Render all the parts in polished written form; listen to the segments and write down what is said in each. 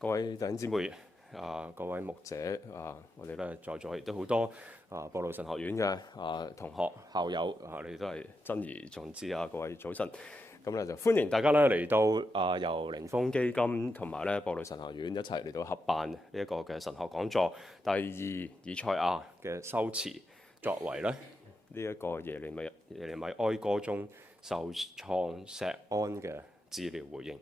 各位弟兄姊妹各位牧者我哋咧在座亦都好多布道神學院嘅同學校友你哋都係珍而重之各位早晨。咁咧就歡迎大家咧嚟到由靈風基金同埋咧布道神學院一齊嚟到合辦呢一個嘅神學講座，第二以賽亞嘅修辭，作為咧呢一個耶利米哀歌中受創錫安嘅治療回應。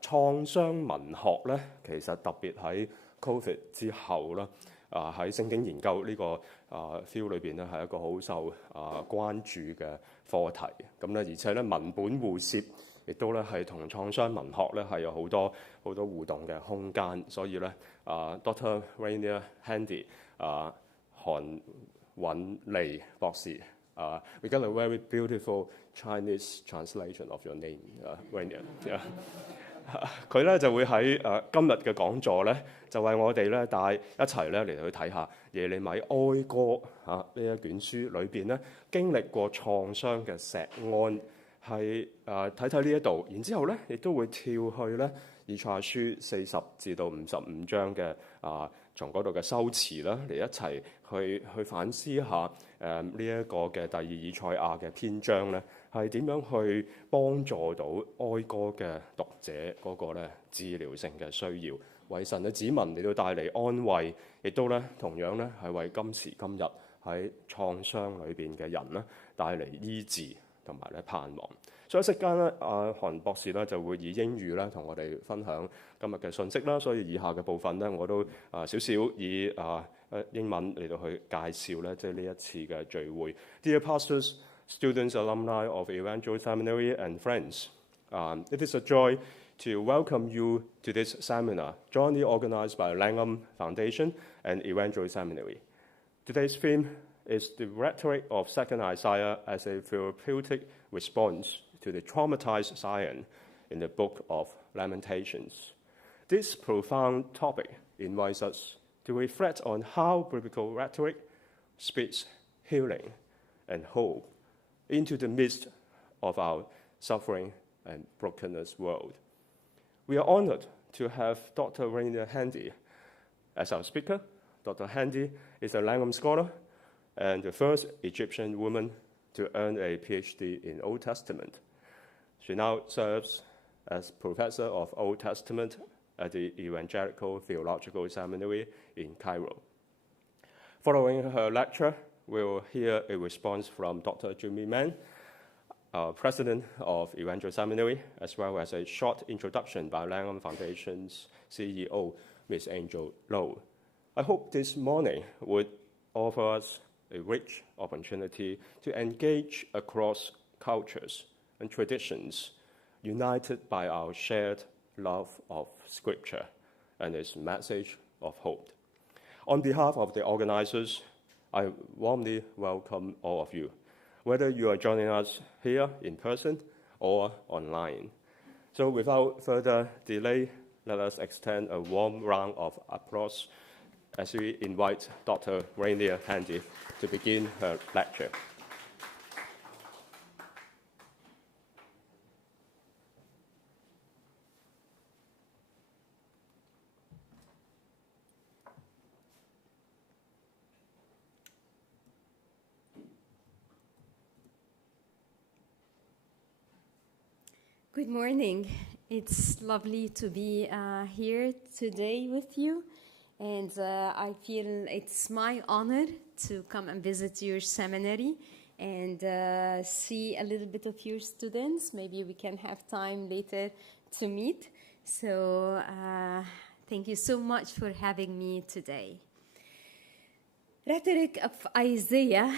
創傷文學咧，其實特別喺 Covid 之後啦，喺聖經研究呢個feel 裏邊咧，係一個好受關注嘅課題。咁咧，而且咧文本互涉，亦都咧係同創傷文學咧係有好多互動嘅空間。所以咧Dr. Rania Hendy 韓韻莉博士we got a very beautiful Chinese translation of your name, Rania. 佢咧就會喺今日嘅講座咧，就為我哋咧帶一齊咧嚟去睇下耶利米哀歌呢一卷書裏邊咧經歷過創傷嘅錫安，係睇睇呢一度，然之後咧亦都會跳去咧以賽亞書40至到55章嘅從嗰度嘅修辭啦，嚟一齊去反思一下呢一個嘅第二以賽亞嘅篇章咧，係點樣去幫助到哀歌嘅讀者嗰個咧治療性嘅需要，為神嘅子民嚟到帶嚟安慰，亦都咧同樣咧係為今時今日喺創傷裏邊嘅人咧帶嚟醫治同埋咧盼望。所以一陣間咧，韓博士咧就會以英語咧同我哋分享今日嘅信息啦。所以以下嘅部分咧，我都少少以英文嚟到去介紹咧，即係呢一次嘅聚會。Dear pastors, students, alumni of Evangelical Seminary and friends, it is a joy to welcome you to this seminar, jointly organized by Langham Foundation and Evangelical Seminary. Today's theme is the Rhetoric of Second Isaiah as a Therapeutic Response to the Traumatized Zion in the Book of Lamentations. This profound topic invites us to reflect on how biblical rhetoric speaks healing and hope into the midst of our suffering and brokenness world. We are honored to have Dr. Rania Hendy as our speaker. Dr. Hendy is a Langham scholar and the first Egyptian woman to earn a PhD in Old Testament. She now serves as professor of Old Testament at the Evangelical Theological Seminary in Cairo. Following her lecture, we'll hear a response from Dr. Jimmy Mann, president of Evangelical Seminary, as well as a short introduction by Langham Foundation's CEO, Ms. Angel Lowe. I hope this morning would offer us a rich opportunity to engage across cultures and traditions, united by our shared love of Scripture and its message of hope. On behalf of the organizers, I warmly welcome all of you, whether you are joining us here in person or online. So without further delay, let us extend a warm round of applause as we invite Dr. Rania Hendy to begin her lecture. Good morning. It's lovely to be here today with you. And I feel it's my honor to come and visit your seminary and see a little bit of your students. Maybe we can have time later to meet. So thank you so much for having me today. Rhetoric of Isaiah,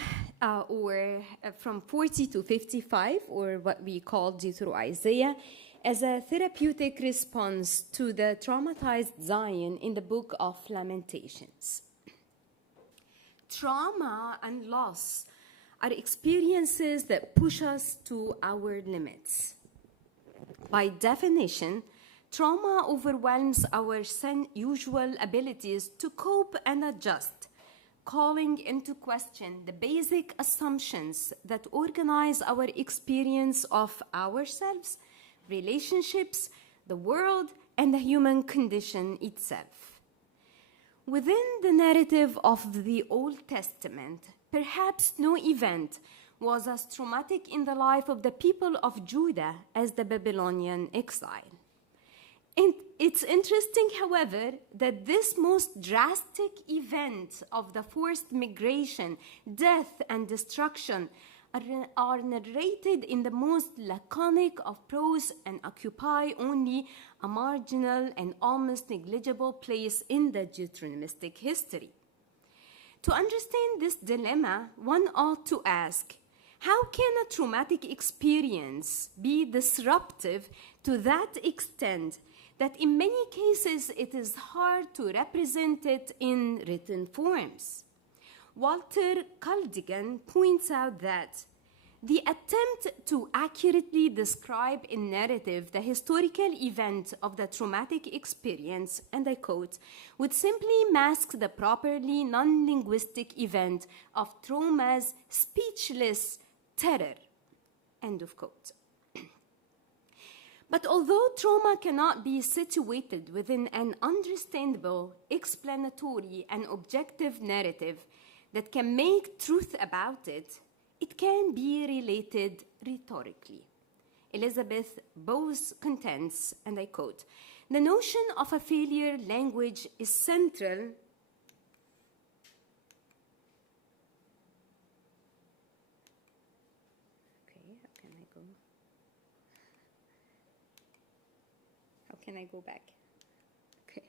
or from 40 to 55, or what we call Rhetoric Isaiah, as a therapeutic response to the traumatized Zion in the Book of Lamentations. Trauma and loss are experiences that push us to our limits. By definition, trauma overwhelms our usual abilities to cope and adjust, calling into question the basic assumptions that organize our experience of ourselves, relationships, the world, and the human condition itself. Within the narrative of the Old Testament, perhaps no event was as traumatic in the life of the people of Judah as the Babylonian exile. And it's interesting, however, that this most drastic event of the forced migration, death, and destruction are narrated in the most laconic of prose and occupy only a marginal and almost negligible place in the Deuteronomistic history. To understand this dilemma, one ought to ask, how can a traumatic experience be disruptive to that extent that in many cases it is hard to represent it in written forms? Walter Caldigan points out that the attempt to accurately describe in narrative the historical event of the traumatic experience, and I quote, would simply mask the properly non-linguistic event of trauma's speechless terror, end of quote. But although trauma cannot be situated within an understandable, explanatory, and objective narrative that can make truth about it, it can be related rhetorically. Elizabeth Bowes contends, and I quote, the notion of a failure language is central Can I go back? Okay.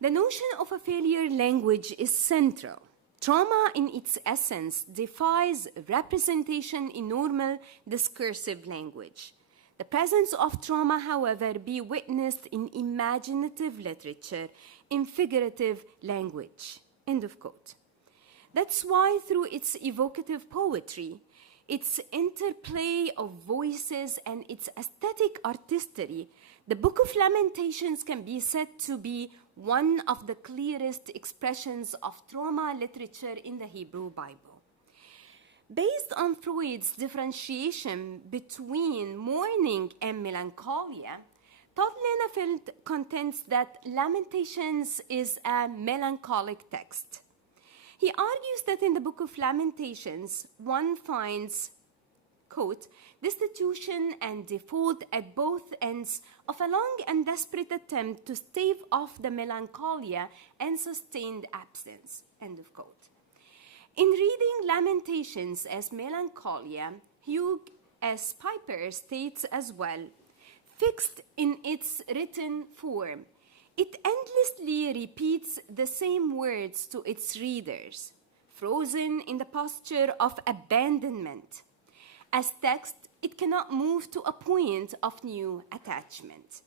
The notion of a failure language is central. Trauma in its essence defies representation in normal discursive language. The presence of trauma, however, be witnessed in imaginative literature, in figurative language, end of quote. That's why through its evocative poetry, its interplay of voices, and its aesthetic artistry, the Book of Lamentations can be said to be one of the clearest expressions of trauma literature in the Hebrew Bible. Based on Freud's differentiation between mourning and melancholia, Todd Lenefeld contends that Lamentations is a melancholic text. He argues that in the Book of Lamentations, one finds, quote, destitution and default at both ends of a long and desperate attempt to stave off the melancholia and sustained absence, end of quote. In reading Lamentations as melancholia, Hugh S. Piper states as well, fixed in its written form, it endlessly repeats the same words to its readers, frozen in the posture of abandonment. As text, it cannot move to a point of new attachment.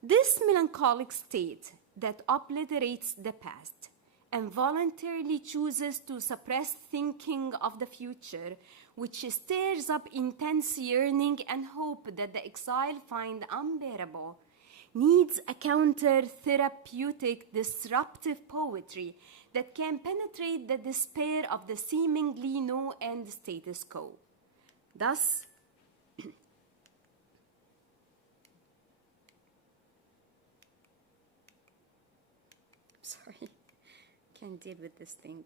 This melancholic state that obliterates the past and voluntarily chooses to suppress thinking of the future, which stirs up intense yearning and hope that the exile find unbearable, needs a counter-therapeutic, disruptive poetry that can penetrate the despair of the seemingly no-end status quo. Thus, sorry, can't deal with this thing.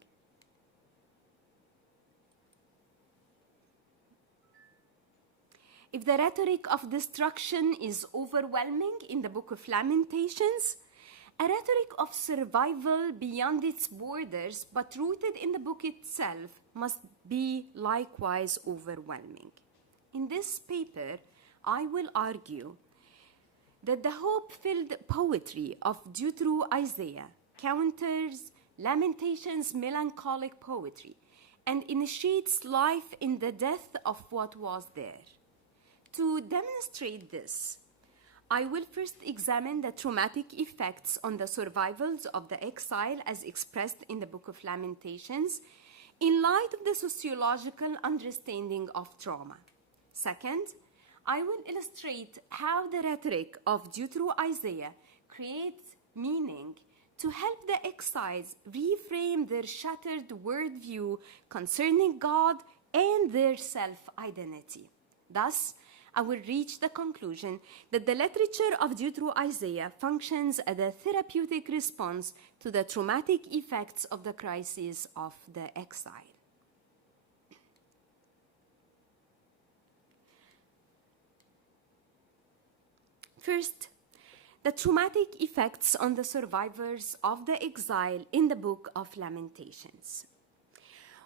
If the rhetoric of destruction is overwhelming in the Book of Lamentations, a rhetoric of survival beyond its borders, but rooted in the book itself, must be likewise overwhelming. In this paper, I will argue that the hope-filled poetry of Rhetoric Isaiah counters Lamentations' melancholic poetry and initiates life in the death of what was there. To demonstrate this, I will first examine the traumatic effects on the survivals of the exile as expressed in the Book of Lamentations in light of the sociological understanding of trauma. Second, I will illustrate how the rhetoric of Rhetoric Isaiah creates meaning to help the exiles reframe their shattered worldview concerning God and their self-identity. Thus, I will reach the conclusion that the literature of Rhetoric Isaiah functions as a therapeutic response to the traumatic effects of the crisis of the exile. First, the traumatic effects on the survivors of the exile in the Book of Lamentations.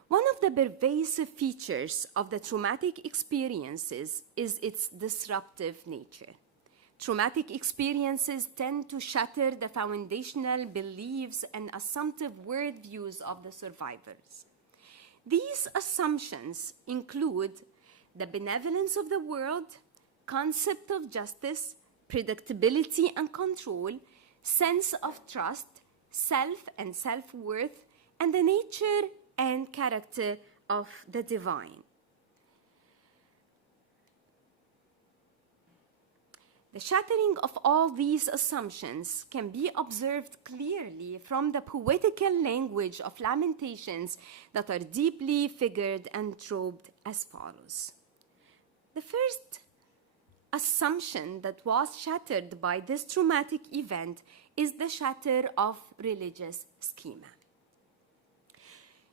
One of the pervasive features of the traumatic experiences is its disruptive nature. Traumatic experiences tend to shatter the foundational beliefs and assumptive worldviews of the survivors. These assumptions include the benevolence of the world, concept of justice, predictability and control, sense of trust, self and self-worth, and the nature and character of the divine. The shattering of all these assumptions can be observed clearly from the poetical language of Lamentations that are deeply figured and troped as follows. The first assumption that was shattered by this traumatic event is the shatter of religious schema.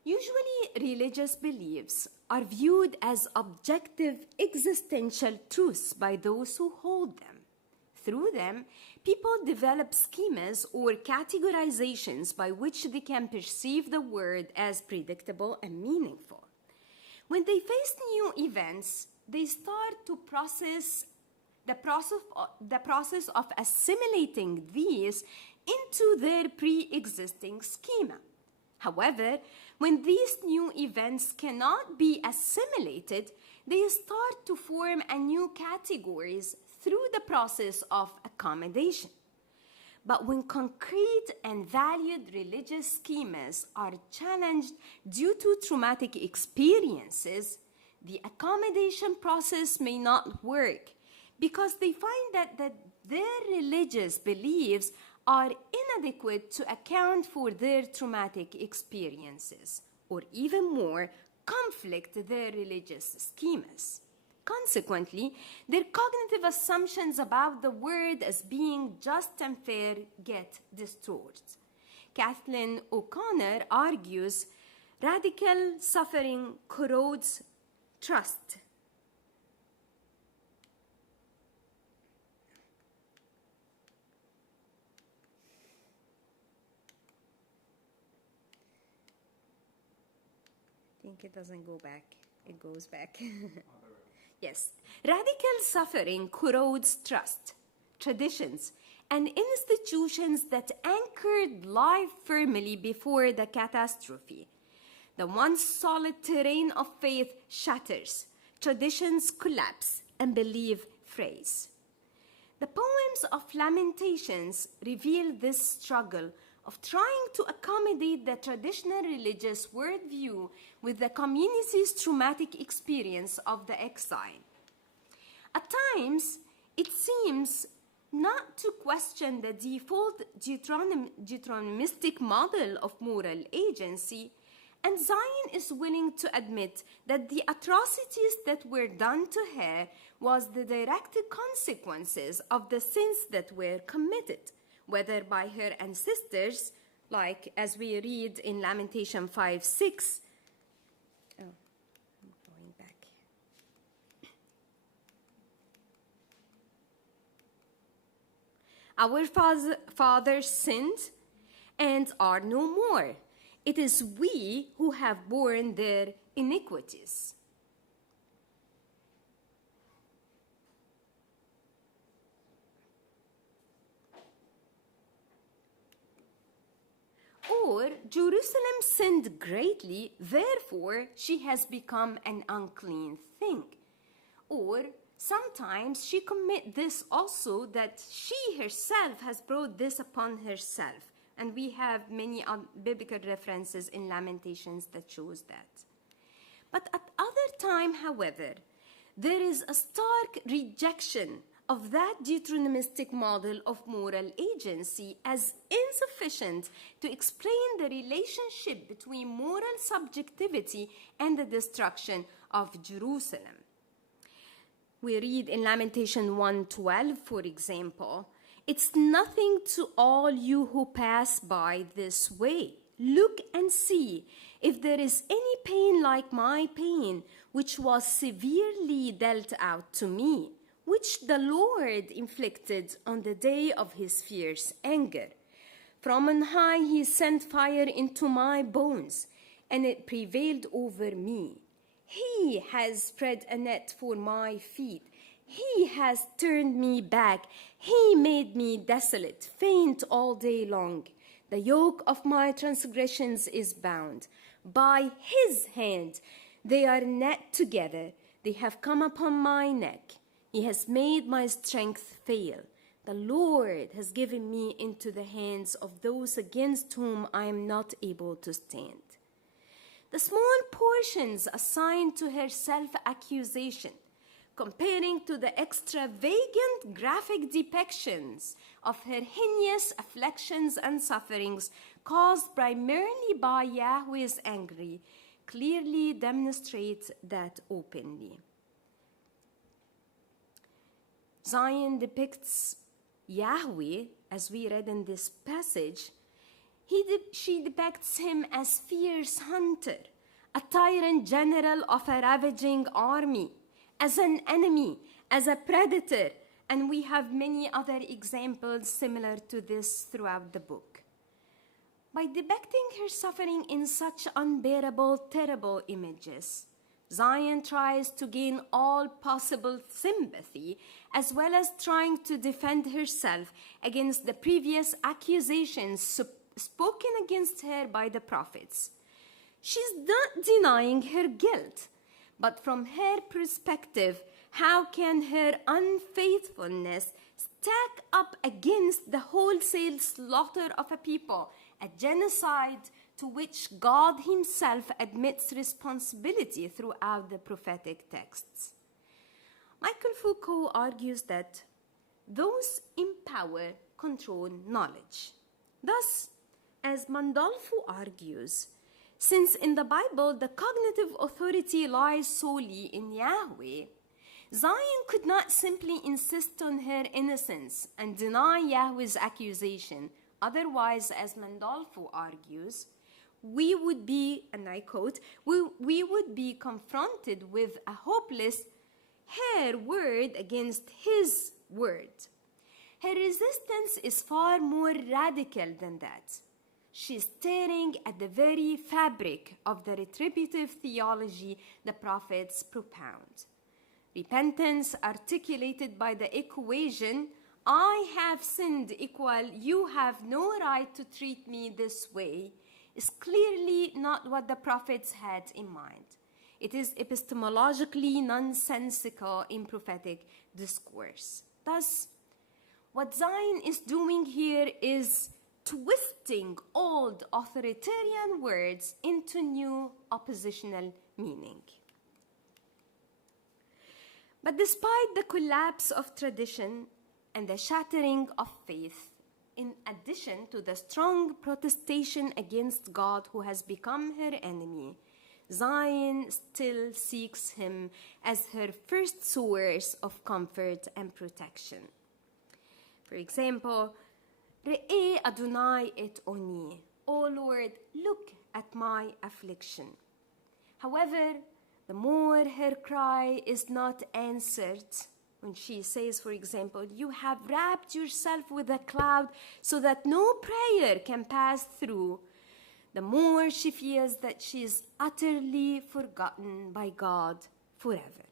Usually, religious beliefs are viewed as objective existential truths by those who hold them. Through them, people develop schemas or categorizations by which they can perceive the world as predictable and meaningful. When they face new events, they start to process the process of assimilating these into their pre-existing schema. However, when these new events cannot be assimilated, they start to form new categories through the process of accommodation. But when concrete and valued religious schemas are challenged due to traumatic experiences, the accommodation process may not work because they find that their religious beliefs are inadequate to account for their traumatic experiences, or even more, conflict their religious schemas. Consequently, their cognitive assumptions about the world as being just and fair get distorted. Kathleen O'Connor argues, radical suffering corrodes trust. I think it doesn't go back. It goes back. Yes. Radical suffering corrodes trust, traditions, and institutions that anchored life firmly before the catastrophe. The once solid terrain of faith shatters, traditions collapse, and belief frays. The poems of Lamentations reveal this struggle of trying to accommodate the traditional religious worldview with the community's traumatic experience of the exile. At times, it seems not to question the default Deuteronomistic model of moral agency, and Zion is willing to admit that the atrocities that were done to her was the direct consequences of the sins that were committed, whether by her ancestors, like as we read in Lamentation 5:6. Oh, I'm going back. Our fathers sinned and are no more. It is we who have borne their iniquities. Or, Jerusalem sinned greatly, therefore she has become an unclean thing. Or, sometimes she commit this also, that she herself has brought this upon herself. And we have many biblical references in Lamentations that shows that. But at other time, however, there is a stark rejection of that Deuteronomistic model of moral agency as insufficient to explain the relationship between moral subjectivity and the destruction of Jerusalem. We read in Lamentation 1:12, for example, "It's nothing to all you who pass by this way. Look and see if there is any pain like my pain, which was severely dealt out to me, which the Lord inflicted on the day of his fierce anger. From on high he sent fire into my bones, and it prevailed over me. He has spread a net for my feet. He has turned me back. He made me desolate, faint all day long. The yoke of my transgressions is bound. By his hand they are knit together. They have come upon my neck. He has made my strength fail. The Lord has given me into the hands of those against whom I am not able to stand." The small portions assigned to her self-accusation, comparing to the extravagant graphic depictions of her heinous afflictions and sufferings caused primarily by Yahweh's anger, clearly demonstrate that openly. Zion depicts Yahweh, as we read in this passage. She depicts him as fierce hunter, a tyrant general of a ravaging army, as an enemy, as a predator, and we have many other examples similar to this throughout the book. By depicting her suffering in such unbearable, terrible images, Zion tries to gain all possible sympathy, as well as trying to defend herself against the previous accusations spoken against her by the prophets. She's not denying her guilt, but from her perspective, how can her unfaithfulness stack up against the wholesale slaughter of a people, a genocide to which God himself admits responsibility throughout the prophetic texts? Michael Foucault argues that those in power control knowledge. Thus, as Mandolfo argues, since in the Bible the cognitive authority lies solely in Yahweh, Zion could not simply insist on her innocence and deny Yahweh's accusation. Otherwise, as Mandolfo argues, we would be, and I quote, we would be confronted with a hopeless her word against his word. Her resistance is far more radical than that. She's staring at the very fabric of the retributive theology the prophets propound. Repentance, articulated by the equation, "I have sinned" equal "you have no right to treat me this way," is clearly not what the prophets had in mind. It is epistemologically nonsensical in prophetic discourse. Thus, what Zion is doing here is twisting old authoritarian words into new oppositional meaning. But despite the collapse of tradition and the shattering of faith, in addition to the strong protestation against God who has become her enemy, Zion still seeks him as her first source of comfort and protection. For example, Re'e Adonai et oni, "O Lord, look at my affliction." However, the more her cry is not answered, when she says, for example, "You have wrapped yourself with a cloud so that no prayer can pass through," the more she feels that she is utterly forgotten by God forever.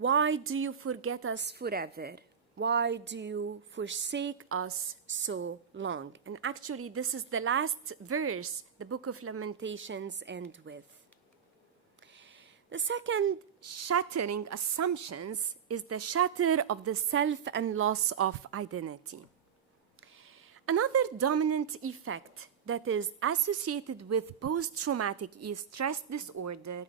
Why do you forget us forever? Why do you forsake us so long? And actually, this is the last verse the Book of Lamentations ends with. The second shattering assumptions is the shatter of the self and loss of identity. Another dominant effect that is associated with post-traumatic stress disorder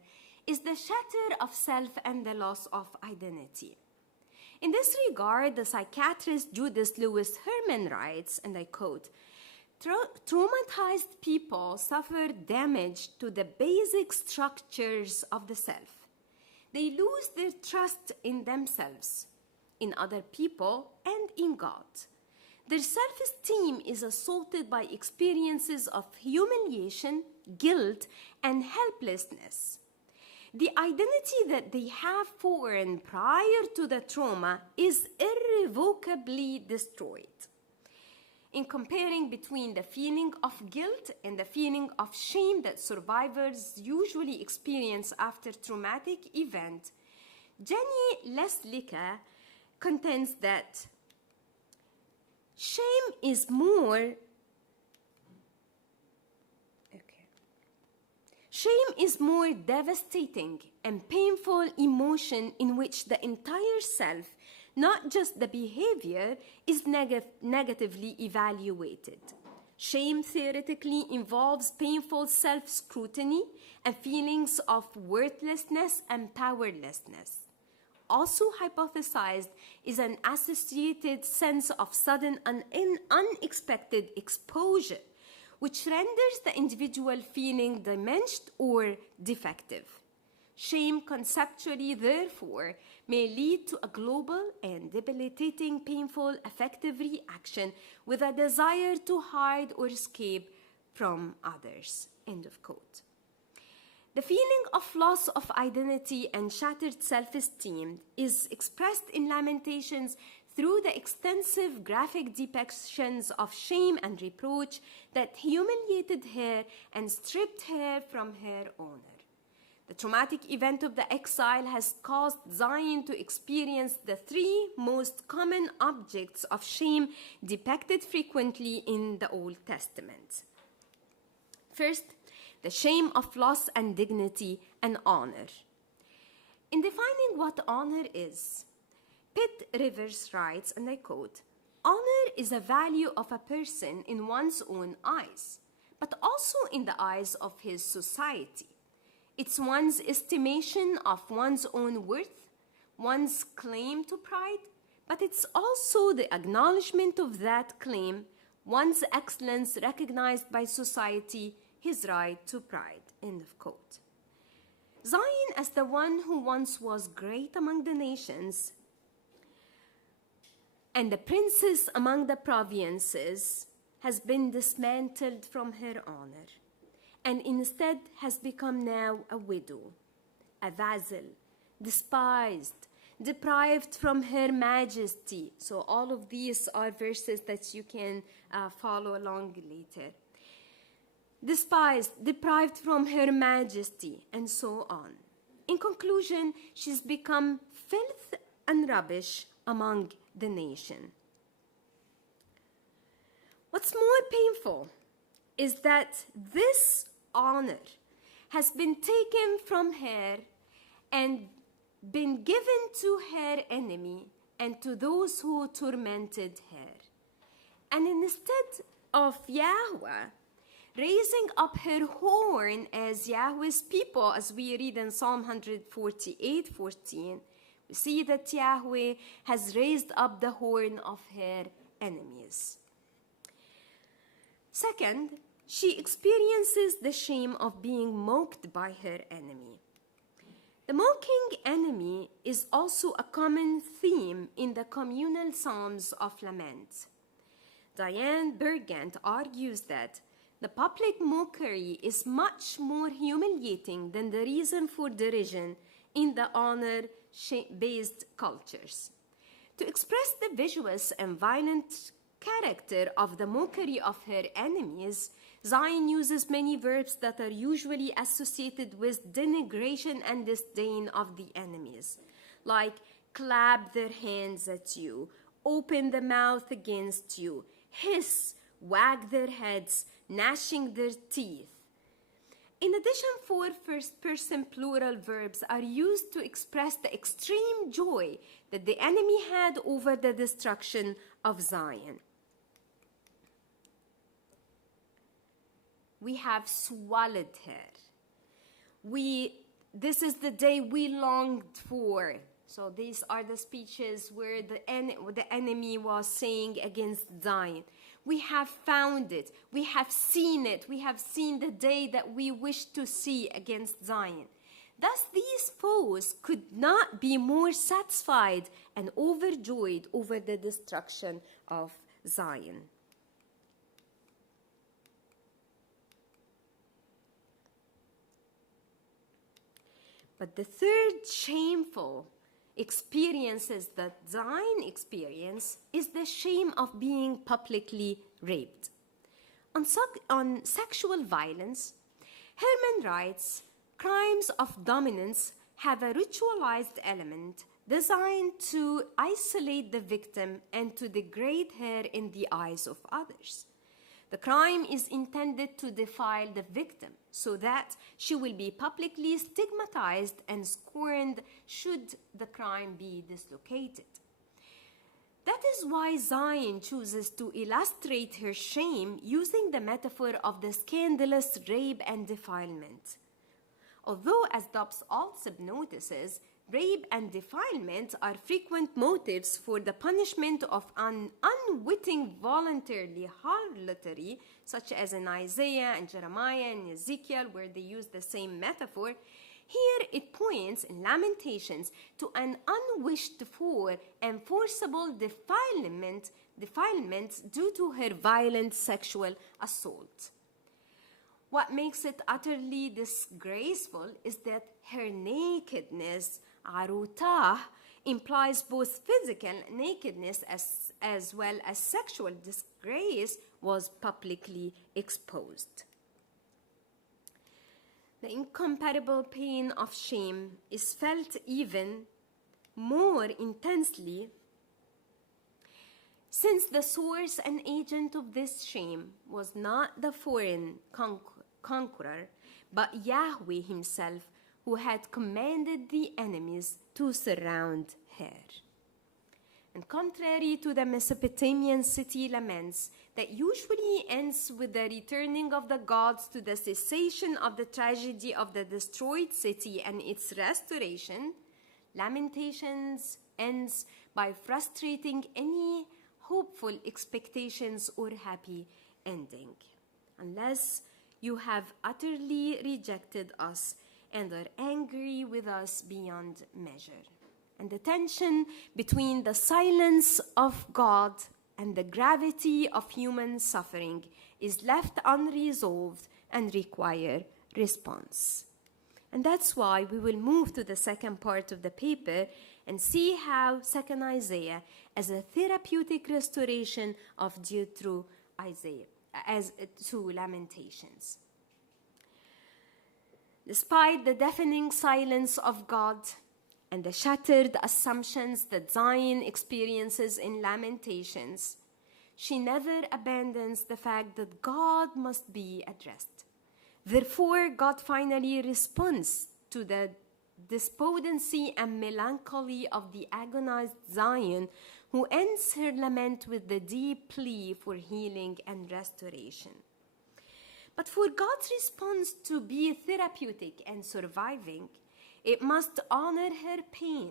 is the shatter of self and the loss of identity. In this regard, the psychiatrist Judith Lewis Herman writes, and I quote, Traumatized people suffer damage to the basic structures of the self. They lose their trust in themselves, in other people, and in God. Their self-esteem is assaulted by experiences of humiliation, guilt, and helplessness. The identity that they have formed prior to the trauma is irrevocably destroyed. In comparing between the feeling of guilt and the feeling of shame that survivors usually experience after traumatic event, Jenny Leslicka contends that shame is more devastating and painful emotion in which the entire self, not just the behavior, is negatively evaluated. Shame theoretically involves painful self-scrutiny and feelings of worthlessness and powerlessness. Also hypothesized is an associated sense of sudden and unexpected exposure, which renders the individual feeling diminished or defective. Shame conceptually, therefore, may lead to a global and debilitating, painful, affective reaction with a desire to hide or escape from others. End of quote. The feeling of loss of identity and shattered self-esteem is expressed in Lamentations through the extensive graphic depictions of shame and reproach that humiliated her and stripped her from her honor. The traumatic event of the exile has caused Zion to experience the three most common objects of shame depicted frequently in the Old Testament. First, the shame of loss and dignity and honor. In defining what honor is, Pitt Rivers writes, and I quote, "Honor is a value of a person in one's own eyes, but also in the eyes of his society. It's one's estimation of one's own worth, one's claim to pride, but it's also the acknowledgement of that claim, one's excellence recognized by society, his right to pride." End of quote. Zion, as the one who once was great among the nations and the princess among the provinces, has been dismantled from her honor, and instead has become now a widow, a vassal, despised, deprived from her majesty. So all of these are verses that you can follow along later. Despised, deprived from her majesty, and so on. In conclusion, she's become filth and rubbish among the nation. What's more painful is that this honor has been taken from her and been given to her enemy and to those who tormented her. And instead of Yahweh raising up her horn as Yahweh's people, as we read in Psalm 148:14, we see that Yahweh has raised up the horn of her enemies. Second, she experiences the shame of being mocked by her enemy. The mocking enemy is also a common theme in the communal psalms of lament. Diane Bergant argues that the public mockery is much more humiliating than the reason for derision in the honor-based cultures. To express the vicious and violent character of the mockery of her enemies, Zion uses many verbs that are usually associated with denigration and disdain of the enemies, like clap their hands at you, open the mouth against you, hiss, wag their heads, gnashing their teeth. In addition, 4 first-person plural verbs are used to express the extreme joy that the enemy had over the destruction of Zion. We have swallowed her. This is the day we longed for. So these are the speeches where the enemy was saying against Zion. We have found it. We have seen it. We have seen the day that we wish to see against Zion. Thus, these foes could not be more satisfied and overjoyed over the destruction of Zion. But the third shameful experiences that Zion experience is the shame of being publicly raped. On sexual violence, Herman writes, crimes of dominance have a ritualized element designed to isolate the victim and to degrade her in the eyes of others. The crime is intended to defile the victim so that she will be publicly stigmatized and scorned should the crime be dislocated. That is why Zion chooses to illustrate her shame using the metaphor of the scandalous rape and defilement. Although, as Dobbs also notices, rape and defilement are frequent motives for the punishment of an unwitting voluntary harlotry, such as in Isaiah and Jeremiah and Ezekiel, where they use the same metaphor, here it points in Lamentations to an unwished for and forcible defilement due to her violent sexual assault. What makes it utterly disgraceful is that her nakedness, arutah, implies both physical nakedness as well as sexual disgrace was publicly exposed. The incomparable pain of shame is felt even more intensely since the source and agent of this shame was not the foreign conqueror, but Yahweh himself, who had commanded the enemies to surround her. And contrary to the Mesopotamian city laments that usually ends with the returning of the gods to the cessation of the tragedy of the destroyed city and its restoration, Lamentations ends by frustrating any hopeful expectations or happy ending. Unless you have utterly rejected us and are angry with us beyond measure. And the tension between the silence of God and the gravity of human suffering is left unresolved and require response. And that's why we will move to the second part of the paper and see how Second Isaiah as a therapeutic restoration of Isaiah as to Lamentations. Despite the deafening silence of God and the shattered assumptions that Zion experiences in Lamentations, she never abandons the fact that God must be addressed. Therefore, God finally responds to the despondency and melancholy of the agonized Zion, who ends her lament with the deep plea for healing and restoration. But for God's response to be therapeutic and surviving, it must honor her pain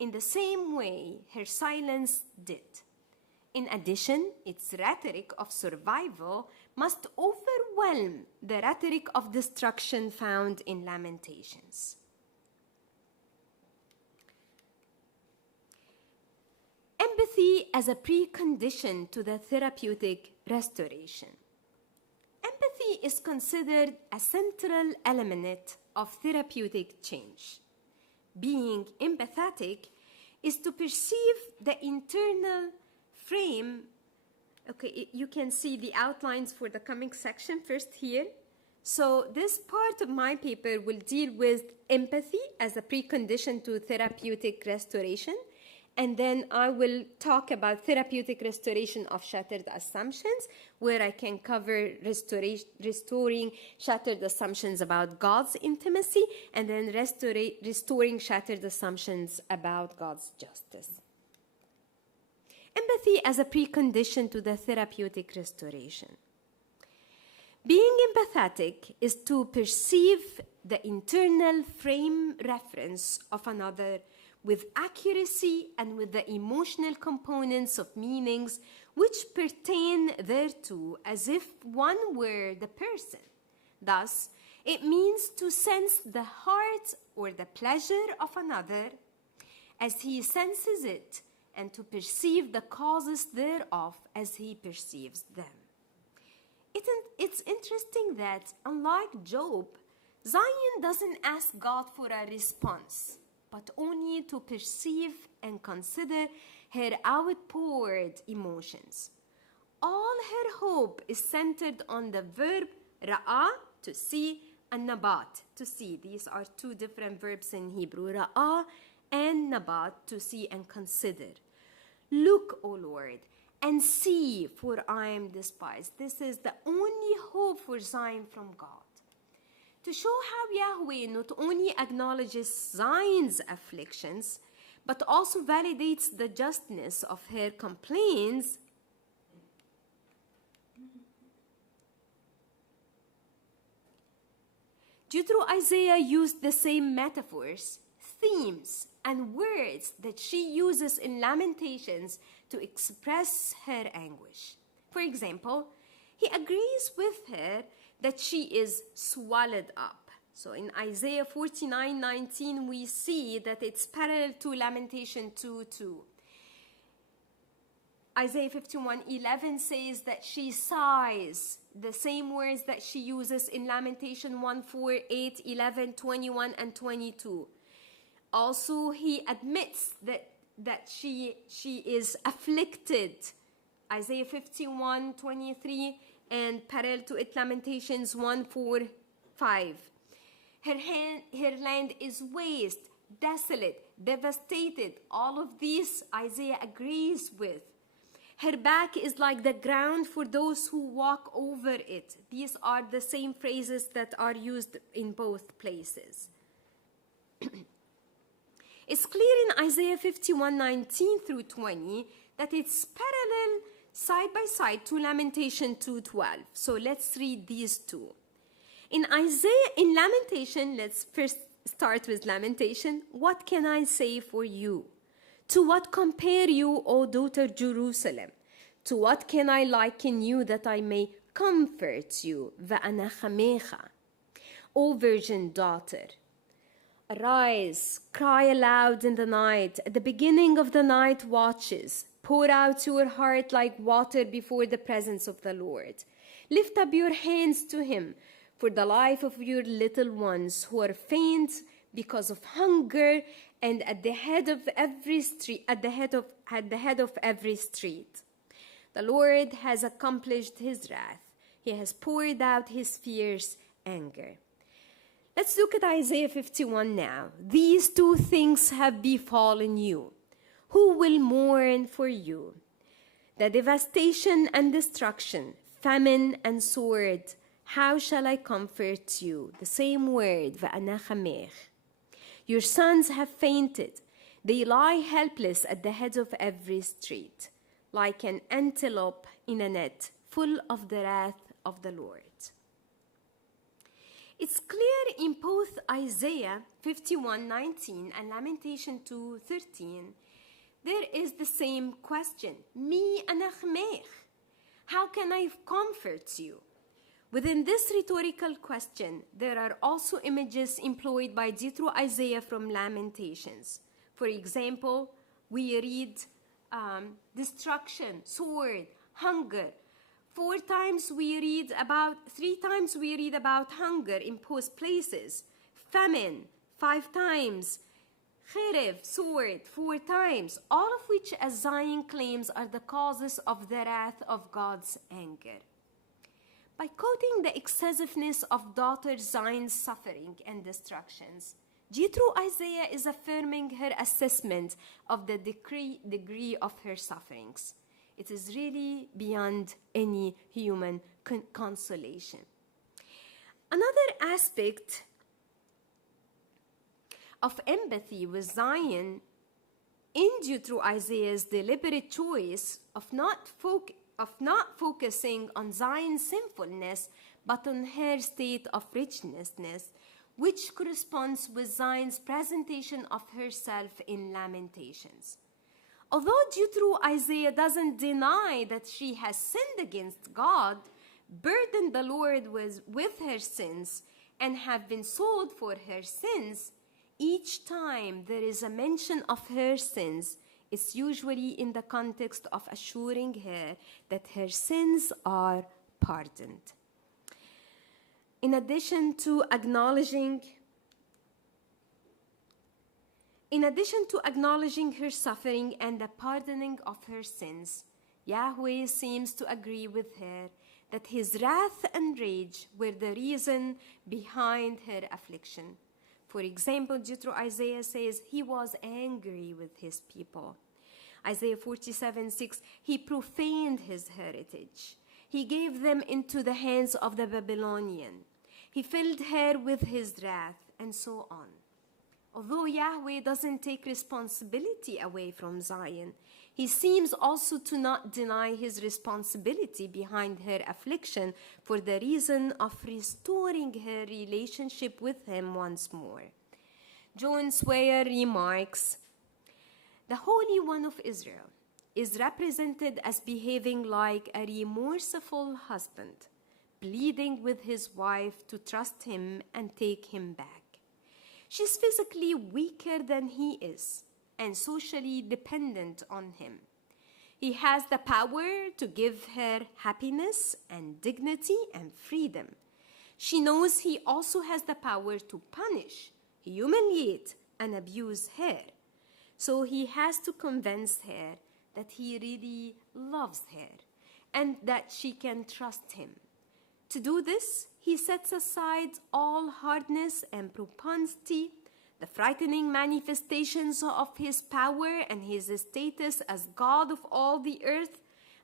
in the same way her silence did. In addition, its rhetoric of survival must overwhelm the rhetoric of destruction found in Lamentations. Empathy as a precondition to the therapeutic restoration. Empathy is considered a central element of therapeutic change. Being empathetic is to perceive the internal frame. Okay, you can see the outlines for the coming section first here. So this part of my paper will deal with empathy as a precondition to therapeutic restoration. And then I will talk about therapeutic restoration of shattered assumptions, where I can cover restoring shattered assumptions about God's intimacy, and then restoring shattered assumptions about God's justice. Empathy as a precondition to the therapeutic restoration. Being empathetic is to perceive the internal frame reference of another with accuracy and with the emotional components of meanings which pertain thereto, as if one were the person. Thus, it means to sense the heart or the pleasure of another as he senses it, and to perceive the causes thereof as he perceives them. It's interesting that, unlike Job, Zion doesn't ask God for a response, but only to perceive and consider her outpoured emotions. All her hope is centered on the verb ra'a, to see, and nabat, to see. These are two different verbs in Hebrew, ra'a and nabat, to see and consider. Look, O Lord, and see, for I am despised. This is the only hope for Zion from God. To show how Yahweh not only acknowledges Zion's afflictions, but also validates the justness of her complaints, Isaiah used the same metaphors, themes, and words that she uses in Lamentations to express her anguish. For example, he agrees with her that she is swallowed up. So in Isaiah 49:19, we see that it's parallel to Lamentation 2:2. Isaiah 51:11 says that she sighs, the same words that she uses in Lamentation 1:4, 8, 11, 21, and 22. Also, he admits that she is afflicted. Isaiah 51:23 and parallel to it, Lamentations 1:4, 5. Her land is waste, desolate, devastated. All of these Isaiah agrees with. Her back is like the ground for those who walk over it. These are the same phrases that are used in both places. It's clear in Isaiah 51:19 through 20 that it's parallel side by side to Lamentation 2:12. So let's read these two. In Lamentation, let's first start with Lamentation. What can I say for you? To what compare you, O daughter Jerusalem? To what can I liken you that I may comfort you? Va'anachamecha. O virgin daughter, arise, cry aloud in the night, at the beginning of the night watches. Pour out your heart like water before the presence of the Lord. Lift up your hands to him for the life of your little ones who are faint because of hunger, and at the head of every street, at the head of every street. The Lord has accomplished his wrath. He has poured out his fierce anger. Let's look at Isaiah 51 now. These two things have befallen you. Who will mourn for you? The devastation and destruction, famine and sword. How shall I comfort you? The same word, va'anachamech. Your sons have fainted. They lie helpless at the head of every street, like an antelope in a net, full of the wrath of the Lord. It's clear in both Isaiah 51:19 and Lamentation 2:13, there is the same question. Mi anachmech. How can I comfort you? Within this rhetorical question, there are also images employed by Isaiah from Lamentations. For example, we read destruction, sword, hunger. 3 times we read about hunger in both places. Famine, 5 times. Cherev, sword, 4 times. All of which, as Zion claims, are the causes of the wrath of God's anger. By quoting the excessiveness of daughter Zion's suffering and destructions, Isaiah is affirming her assessment of the degree of her sufferings. It is really beyond any human consolation. Another aspect of empathy with Zion in Isaiah's deliberate choice of not focusing on Zion's sinfulness, but on her state of richness, which corresponds with Zion's presentation of herself in Lamentations. Although Isaiah doesn't deny that she has sinned against God, burdened the Lord with her sins, and have been sold for her sins, each time there is a mention of her sins, it's usually in the context of assuring her that her sins are pardoned. In addition to acknowledging her suffering and the pardoning of her sins, Yahweh seems to agree with her that his wrath and rage were the reason behind her affliction. For example, Isaiah says he was angry with his people. Isaiah 47:6, he profaned his heritage. He gave them into the hands of the Babylonian. He filled her with his wrath, and so on. Although Yahweh doesn't take responsibility away from Zion, he seems also to not deny his responsibility behind her affliction for the reason of restoring her relationship with him once more. John Sweyer remarks, "The Holy One of Israel is represented as behaving like a remorseful husband, pleading with his wife to trust him and take him back. She's physically weaker than he is and socially dependent on him. He has the power to give her happiness and dignity and freedom. She knows he also has the power to punish, humiliate, and abuse her. So he has to convince her that he really loves her and that she can trust him. To do this, he sets aside all hardness and propensity, the frightening manifestations of his power and his status as God of all the earth,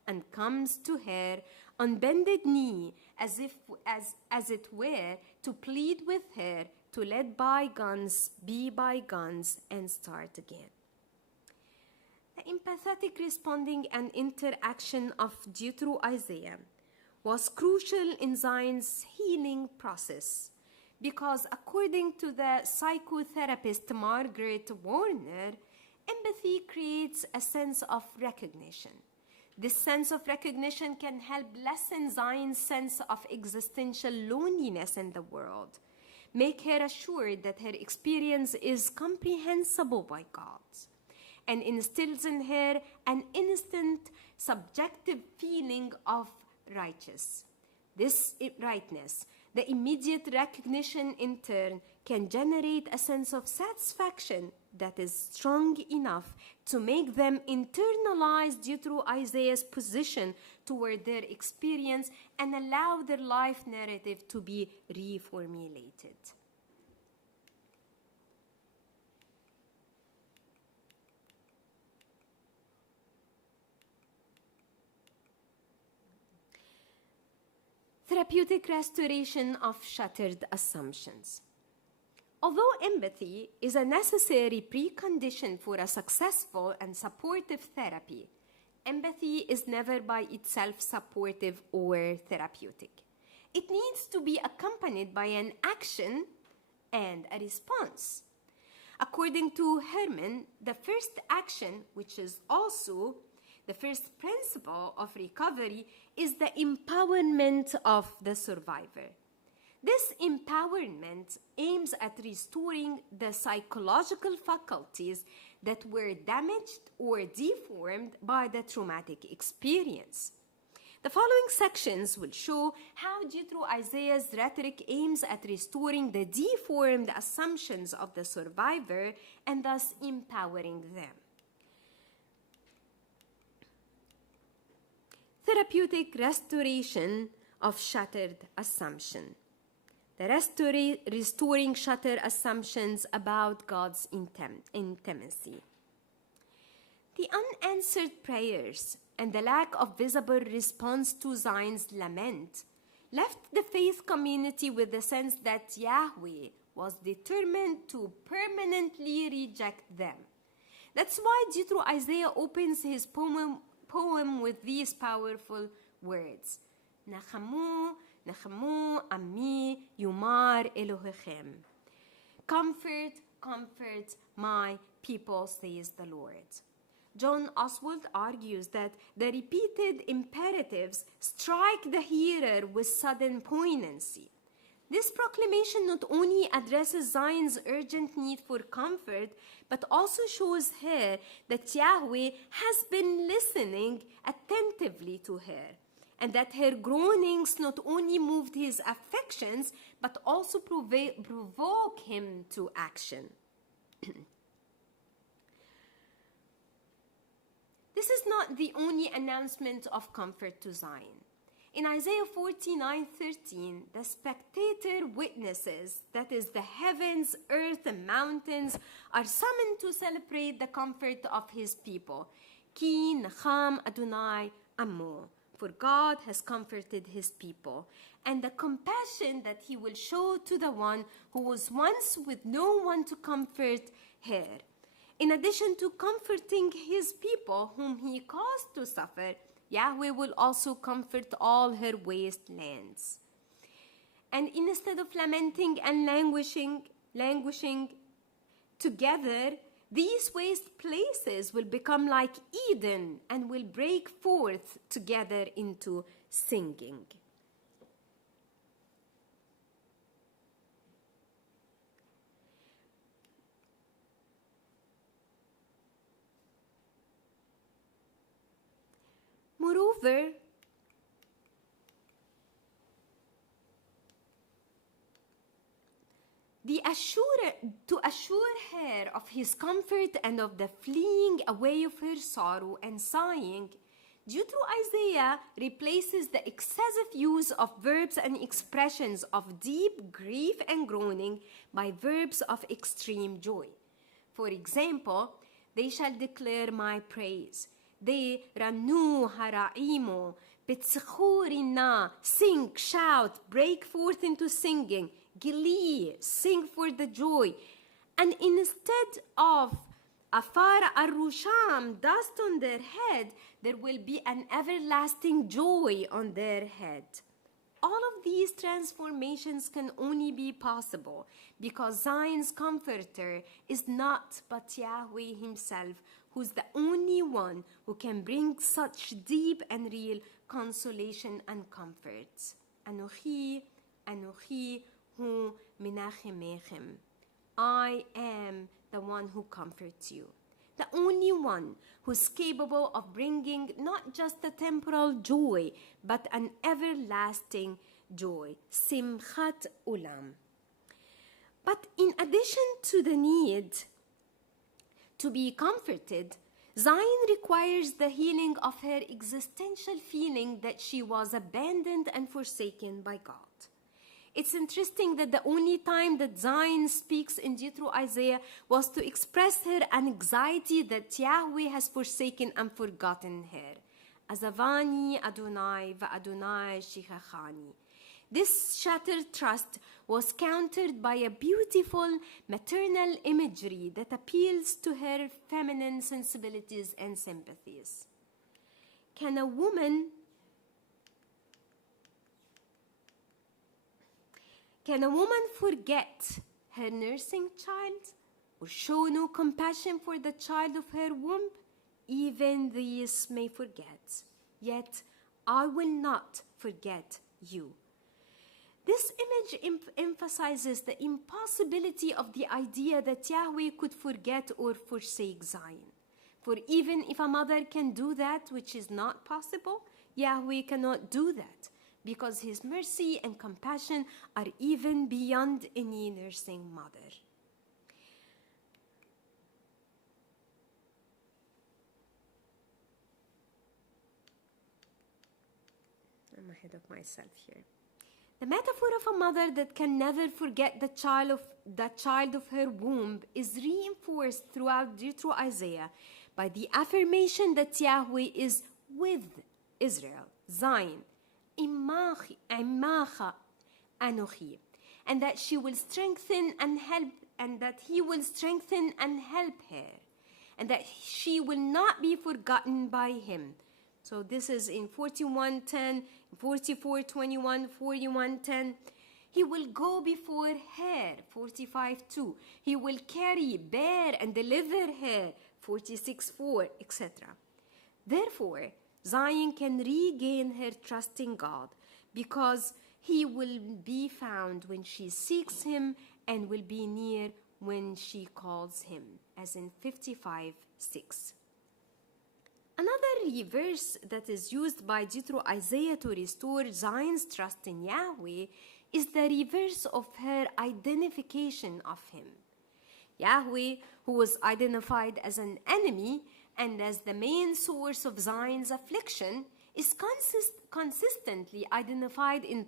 and comes to her on bended knee as it were to plead with her to let bygones be bygones and start again." The empathetic responding and interaction of Isaiah was crucial in Zion's healing process because, according to the psychotherapist Margaret Warner, empathy creates a sense of recognition. This sense of recognition can help lessen Zion's sense of existential loneliness in the world, make her assured that her experience is comprehensible by God, and instills in her an instant subjective feeling of righteous. This rightness, the immediate recognition in turn, can generate a sense of satisfaction that is strong enough to make them internalize Isaiah's position toward their experience and allow their life narrative to be reformulated. Therapeutic restoration of shattered assumptions. Although empathy is a necessary precondition for a successful and supportive therapy, empathy is never by itself supportive or therapeutic. It needs to be accompanied by an action and a response. According to Herman, the first action, which is also the first principle of recovery, is the empowerment of the survivor. This empowerment aims at restoring the psychological faculties that were damaged or deformed by the traumatic experience. The following sections will show how Isaiah's rhetoric aims at restoring the deformed assumptions of the survivor and thus empowering them. Therapeutic restoration of shattered assumption. The restoring shattered assumptions about God's intimacy. The unanswered prayers and the lack of visible response to Zion's lament left the faith community with the sense that Yahweh was determined to permanently reject them. That's why Isaiah opens his poem with these powerful words. Nachamu, Nachamu, Ami, Yumar, Elohechem. Comfort, comfort my people, says the Lord. John Oswald argues that the repeated imperatives strike the hearer with sudden poignancy. This proclamation not only addresses Zion's urgent need for comfort, but also shows her that Yahweh has been listening attentively to her, and that her groanings not only moved his affections, but also provoke him to action. This is not the only announcement of comfort to Zion. In Isaiah 49:13, the spectator witnesses, that is, the heavens, earth, and mountains, are summoned to celebrate the comfort of his people. Ki nacham Adonai amo, for God has comforted his people, and the compassion that he will show to the one who was once with no one to comfort her. In addition to comforting his people whom he caused to suffer, Yahweh will also comfort all her wastelands. And instead of lamenting and languishing together, these waste places will become like Eden and will break forth together into singing. Moreover, to assure her of his comfort and of the fleeing away of her sorrow and sighing, Isaiah replaces the excessive use of verbs and expressions of deep grief and groaning by verbs of extreme joy. For example, they shall declare my praise. They ranu haraimo, bitsachurina, sing, shout, break forth into singing, glee, sing for the joy. And instead of afar arusham, dust on their head, there will be an everlasting joy on their head. All of these transformations can only be possible because Zion's comforter is not but Yahweh himself, who's the only one who can bring such deep and real consolation and comfort. Anochi, Anochi hu menachemechem. I am the one who comforts you. The only one who's capable of bringing not just a temporal joy, but an everlasting joy. Simchat ulam. But in addition to the need to be comforted, Zion requires the healing of her existential feeling that she was abandoned and forsaken by God. It's interesting that the only time that Zion speaks in Isaiah was to express her anxiety that Yahweh has forsaken and forgotten her. Azavani Adonai va'Adonai shichachani. This shattered trust was countered by a beautiful maternal imagery that appeals to her feminine sensibilities and sympathies. Can a woman forget her nursing child or show no compassion for the child of her womb? Even these may forget, yet I will not forget you. This image emphasizes the impossibility of the idea that Yahweh could forget or forsake Zion. For even if a mother can do that, which is not possible, Yahweh cannot do that, because his mercy and compassion are even beyond any nursing mother. I'm ahead of myself here. The metaphor of a mother that can never forget the child of her womb is reinforced throughout Isaiah by the affirmation that Yahweh is with Israel, Zion, Imacha Anochi, and that she will strengthen and help, and that he will strengthen and help her, and that she will not be forgotten by him. So this is in 41:10, 44:21, 41:10. He will go before her, 45:2. He will carry, bear, and deliver her, 46:4, etc. Therefore, Zion can regain her trust in God because he will be found when she seeks him and will be near when she calls him, as in 55:6. Another verse that is used by Isaiah to restore Zion's trust in Yahweh is the reverse of her identification of him. Yahweh, who was identified as an enemy and as the main source of Zion's affliction, is consistently identified in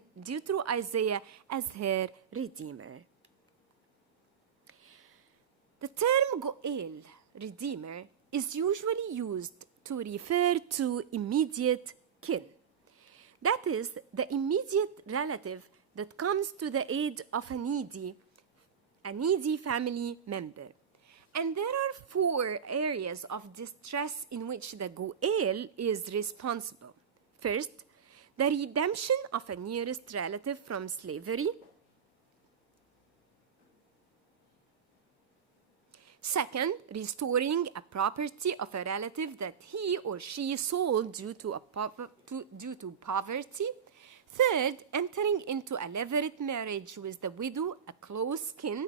Isaiah as her Redeemer. The term Goel, Redeemer, is usually used to refer to immediate kin. That is, the immediate relative that comes to the aid of a needy family member. And there are 4 areas of distress in which the Goel is responsible. First, the redemption of a nearest relative from slavery. Second, restoring a property of a relative that he or she sold due to poverty. Third, entering into a levirate marriage with the widow, a close kin,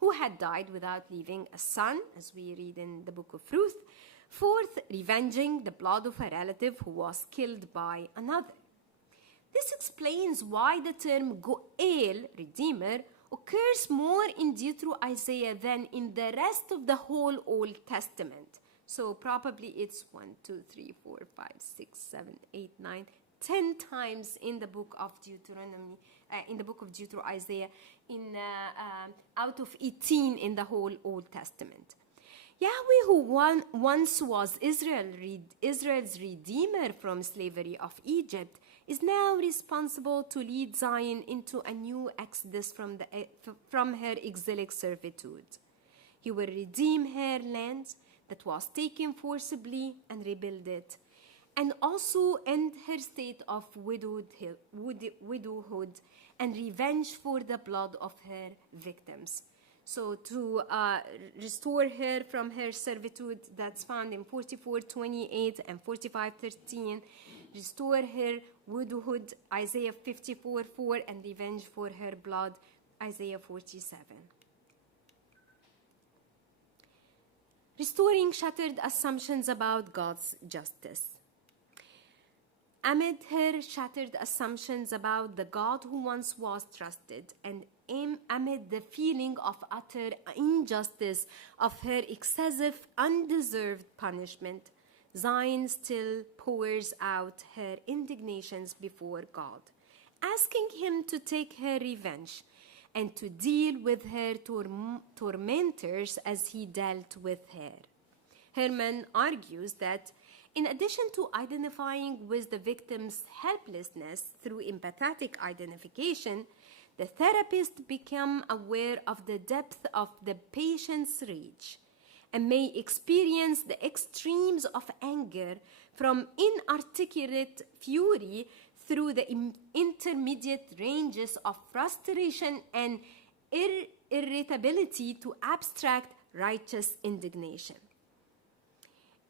who had died without leaving a son, as we read in the Book of Ruth. Fourth, revenging the blood of a relative who was killed by another. This explains why the term Goel, Redeemer, occurs more in Isaiah than in the rest of the whole Old Testament. So probably it's 1, 2, 3, 4, 5, 6, 7, 8, 9, 10 times in the book of Deuteronomy, in the book of Isaiah, out of 18 in the whole Old Testament. Yahweh, who once was Israel's redeemer from slavery of Egypt, is now responsible to lead Zion into a new exodus from her exilic servitude. He will redeem her land that was taken forcibly and rebuild it, and also end her state of widowhood and revenge for the blood of her victims. So to restore her from her servitude, that's found in 44:28 and 45:13, restore her widowhood, Isaiah 54:4, and revenge for her blood, Isaiah 47. Restoring shattered assumptions about God's justice. Amid her shattered assumptions about the God who once was trusted, and amid the feeling of utter injustice of her excessive, undeserved punishment, Zion still pours out her indignations before God, asking him to take her revenge and to deal with her tormentors as he dealt with her. Herman argues that in addition to identifying with the victim's helplessness through empathetic identification, the therapist becomes aware of the depth of the patient's rage and may experience the extremes of anger from inarticulate fury through the intermediate ranges of frustration and irritability to abstract righteous indignation.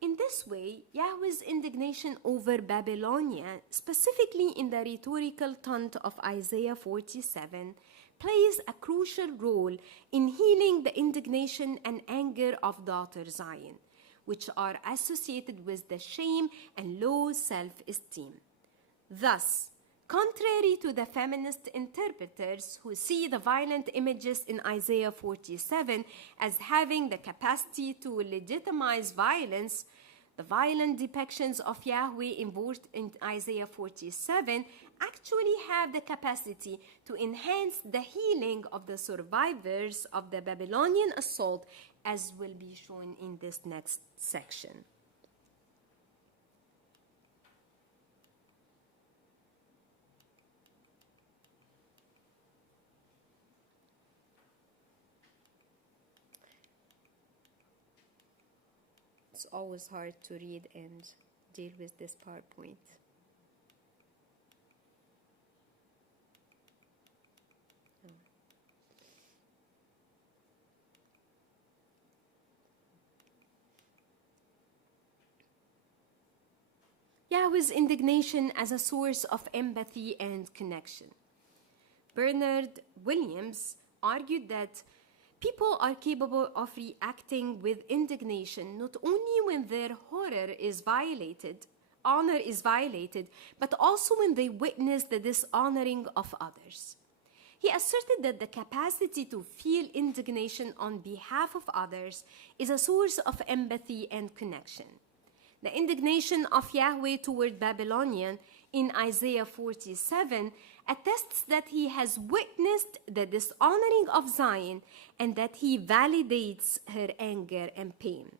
In this way, Yahweh's indignation over Babylonia, specifically in the rhetorical taunt of Isaiah 47, plays a crucial role in healing the indignation and anger of daughter Zion, which are associated with the shame and low self-esteem. Thus, contrary to the feminist interpreters who see the violent images in Isaiah 47 as having the capacity to legitimize violence, the violent depictions of Yahweh invoked in Isaiah 47 actually have the capacity to enhance the healing of the survivors of the Babylonian assault, as will be shown in this next section. It's always hard to read and deal with this PowerPoint. Yahweh's indignation as a source of empathy and connection. Bernard Williams argued that people are capable of reacting with indignation not only when their honor is violated, but also when they witness the dishonoring of others. He asserted that the capacity to feel indignation on behalf of others is a source of empathy and connection. The indignation of Yahweh toward Babylonian in Isaiah 47 attests that he has witnessed the dishonoring of Zion and that he validates her anger and pain.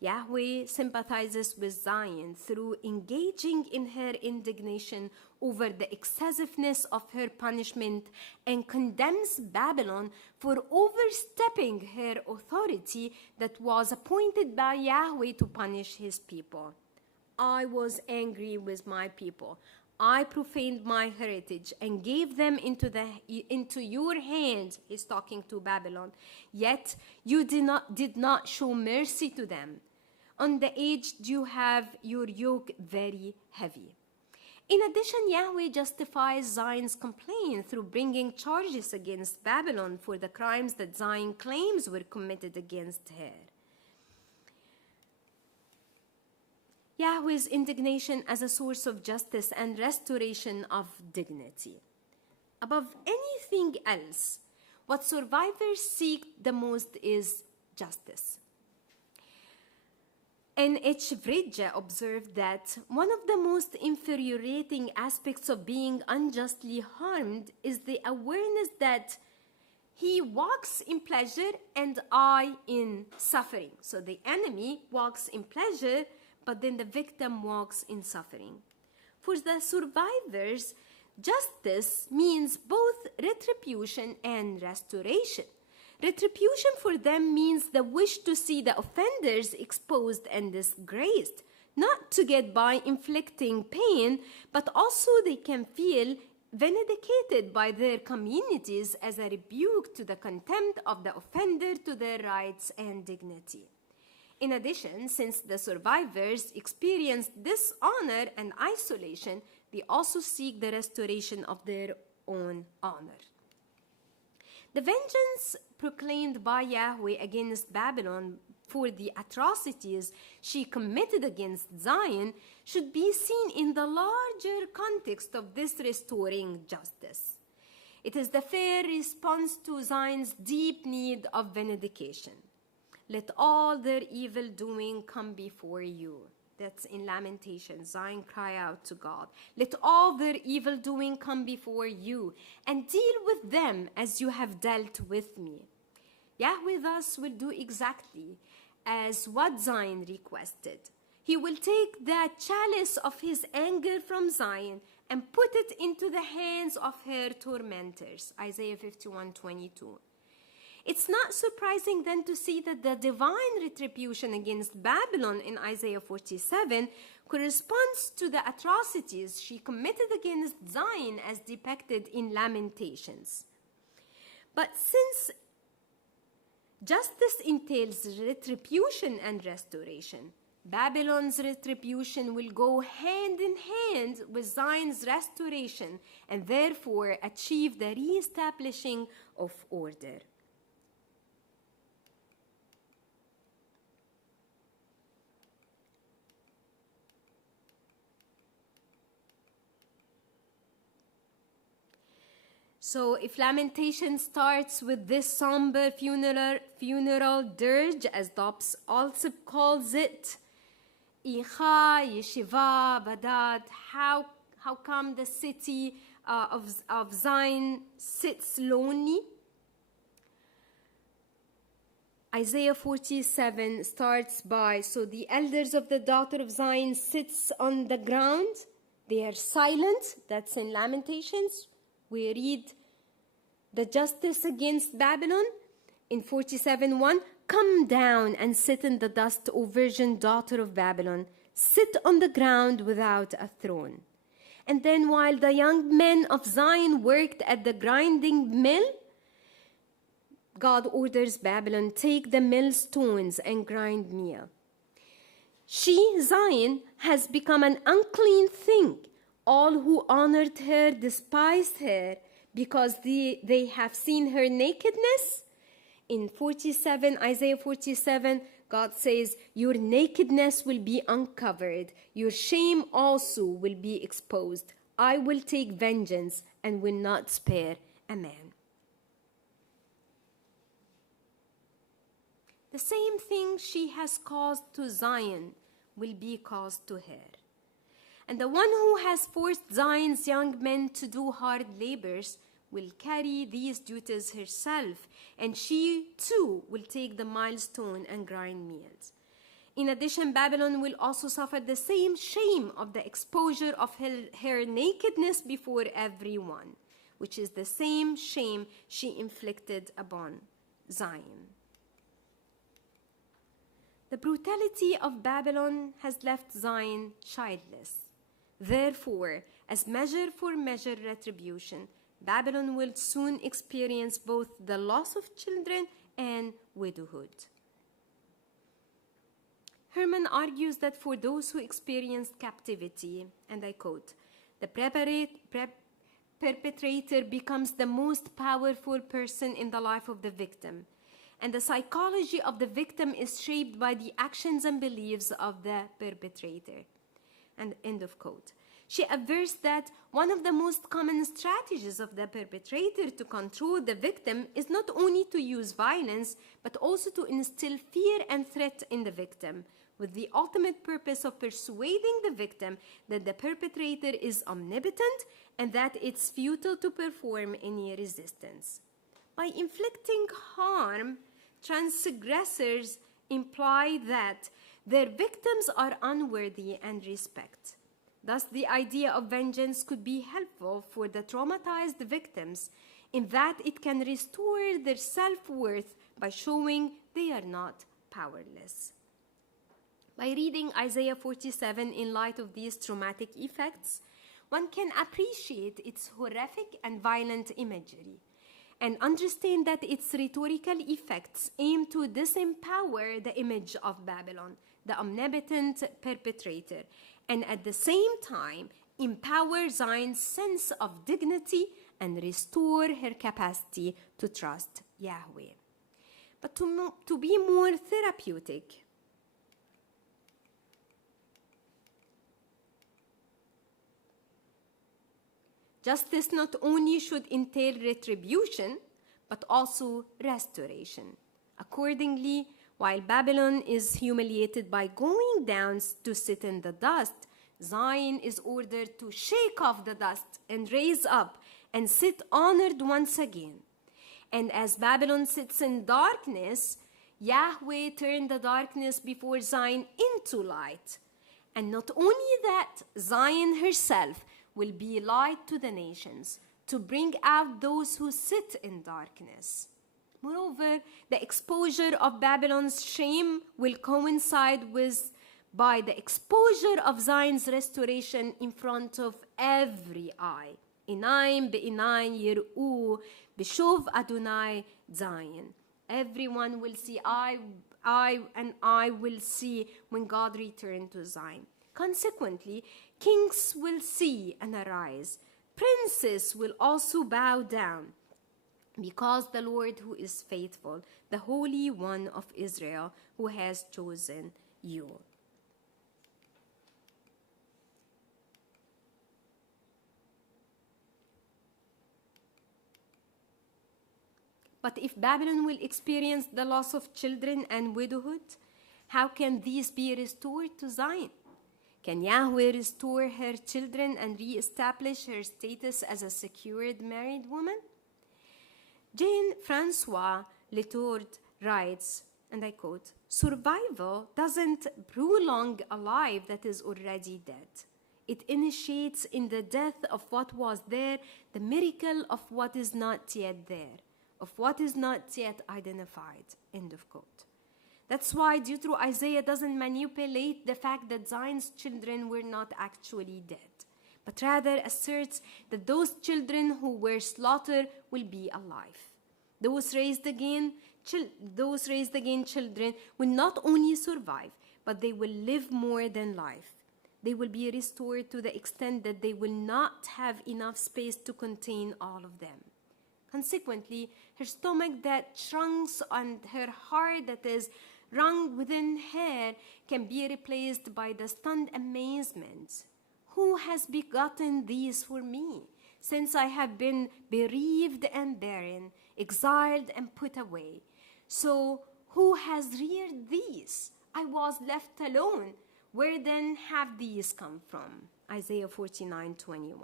Yahweh sympathizes with Zion through engaging in her indignation over the excessiveness of her punishment and condemns Babylon for overstepping her authority that was appointed by Yahweh to punish his people. I was angry with my people. I profaned my heritage and gave them into your hands. He's talking to Babylon. Yet you did not show mercy to them. On the aged you have your yoke very heavy. In addition, Yahweh justifies Zion's complaint through bringing charges against Babylon for the crimes that Zion claims were committed against her. Yahweh's indignation as a source of justice and restoration of dignity. Above anything else, what survivors seek the most is justice. N.H. Vridge observed that one of the most infuriating aspects of being unjustly harmed is the awareness that he walks in pleasure and I in suffering. So the enemy walks in pleasure, but then the victim walks in suffering. For the survivors, justice means both retribution and restoration. Retribution for them means the wish to see the offenders exposed and disgraced, not to get by inflicting pain, but also they can feel vindicated by their communities as a rebuke to the contempt of the offender to their rights and dignity. In addition, since the survivors experience dishonor and isolation, they also seek the restoration of their own honor. The vengeance proclaimed by Yahweh against Babylon for the atrocities she committed against Zion should be seen in the larger context of this restoring justice. It is the fair response to Zion's deep need of vindication. Let all their evil doing come before you. That's in Lamentations. Zion cry out to God. Let all their evil doing come before you, and deal with them as you have dealt with me. Yahweh thus will do exactly as what Zion requested. He will take the chalice of his anger from Zion and put it into the hands of her tormentors. Isaiah 51:22. It's not surprising then to see that the divine retribution against Babylon in Isaiah 47 corresponds to the atrocities she committed against Zion as depicted in Lamentations. But since justice entails retribution and restoration, Babylon's retribution will go hand in hand with Zion's restoration and therefore achieve the reestablishing of order. So if Lamentation starts with this somber funeral dirge, as Dobbs also calls it, Icha, Yeshiva, Badad, how come the city of Zion sits lonely? Isaiah 47 starts by, so the elders of the daughter of Zion sits on the ground. They are silent. That's in Lamentations. We read the justice against Babylon in 47:1. Come down and sit in the dust, O virgin daughter of Babylon. Sit on the ground without a throne. And then while the young men of Zion worked at the grinding mill, God orders Babylon, take the millstones and grind meal. She, Zion, has become an unclean thing. All who honored her despised her because they have seen her nakedness. In Isaiah 47, God says, your nakedness will be uncovered. Your shame also will be exposed. I will take vengeance and will not spare a man. The same thing she has caused to Zion will be caused to her. And the one who has forced Zion's young men to do hard labors will carry these duties herself, and she too will take the milestone and grind meals. In addition, Babylon will also suffer the same shame of the exposure of her nakedness before everyone, which is the same shame she inflicted upon Zion. The brutality of Babylon has left Zion childless. Therefore, as measure for measure retribution, Babylon will soon experience both the loss of children and widowhood. Herman argues that for those who experienced captivity, and I quote, the perpetrator becomes the most powerful person in the life of the victim, and the psychology of the victim is shaped by the actions and beliefs of the perpetrator. And end of quote. She avers that one of the most common strategies of the perpetrator to control the victim is not only to use violence, but also to instill fear and threat in the victim, with the ultimate purpose of persuading the victim that the perpetrator is omnipotent and that it's futile to perform any resistance. By inflicting harm, transgressors imply that their victims are unworthy and respect. Thus, the idea of vengeance could be helpful for the traumatized victims in that it can restore their self-worth by showing they are not powerless. By reading Isaiah 47 in light of these traumatic effects, one can appreciate its horrific and violent imagery and understand that its rhetorical effects aim to disempower the image of Babylon, the omnipotent perpetrator, and at the same time empower Zion's sense of dignity and restore her capacity to trust Yahweh. But to be more therapeutic, justice not only should entail retribution, but also restoration. Accordingly, while Babylon is humiliated by going down to sit in the dust, Zion is ordered to shake off the dust and raise up and sit honored once again. And as Babylon sits in darkness, Yahweh turned the darkness before Zion into light. And not only that, Zion herself will be light to the nations, to bring out those who sit in darkness. Moreover, the exposure of Babylon's shame will coincide by the exposure of Zion's restoration in front of every eye. Inaim be'inaim yir'u b'shov Adonai Zion. Everyone will see, I will see when God returns to Zion. Consequently, kings will see and arise. Princes will also bow down, because the Lord who is faithful, the Holy One of Israel, who has chosen you. But if Babylon will experience the loss of children and widowhood, how can these be restored to Zion? Can Yahweh restore her children and re-establish her status as a secured married woman? Jean-Francois Letourneau writes, and I quote, "Survival doesn't prolong a life that is already dead. It initiates in the death of what was there the miracle of what is not yet there, of what is not yet identified." End of quote. That's why Isaiah doesn't manipulate the fact that Zion's children were not actually dead, but rather asserts that those children who were slaughtered will be alive. Those raised again children will not only survive, but they will live more than life. They will be restored to the extent that they will not have enough space to contain all of them. Consequently, her stomach that shrinks and her heart that is wrung within her can be replaced by the stunned amazement. Who has begotten these for me, since I have been bereaved and barren, exiled and put away? So who has reared these? I was left alone. Where then have these come from? Isaiah 49:21.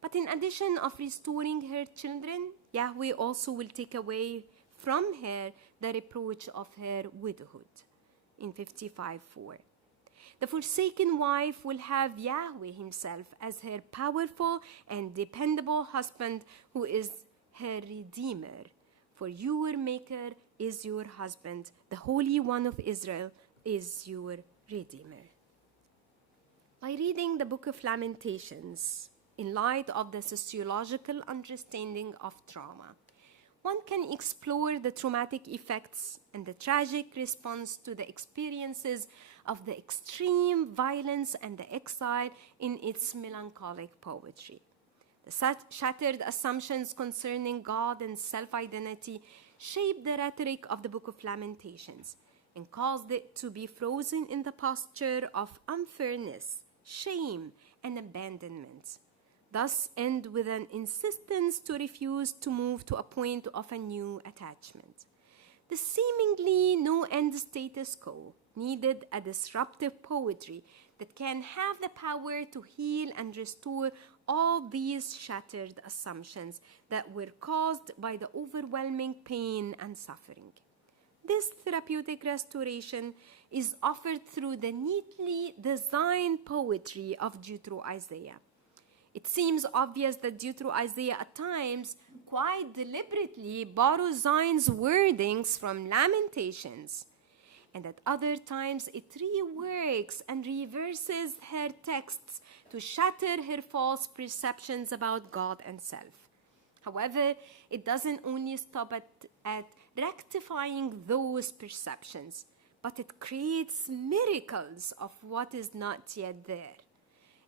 But in addition of restoring her children, Yahweh also will take away from her the reproach of her widowhood. In 55:4. The forsaken wife will have Yahweh himself as her powerful and dependable husband who is her redeemer. For your maker is your husband. The Holy One of Israel is your redeemer. By reading the Book of Lamentations in light of the sociological understanding of trauma, one can explore the traumatic effects and the tragic response to the experiences of the extreme violence and the exile in its melancholic poetry. The shattered assumptions concerning God and self-identity shaped the rhetoric of the Book of Lamentations and caused it to be frozen in the posture of unfairness, shame, and abandonment. Thus end with an insistence to refuse to move to a point of a new attachment. The seemingly no-end status quo needed a disruptive poetry that can have the power to heal and restore all these shattered assumptions that were caused by the overwhelming pain and suffering. This therapeutic restoration is offered through the neatly designed poetry of Rhetoric Isaiah. It seems obvious that Rhetoric Isaiah at times quite deliberately borrows Zion's wordings from Lamentations, and at other times it reworks and reverses her texts to shatter her false perceptions about God and self. However, it doesn't only stop at rectifying those perceptions, but it creates miracles of what is not yet there,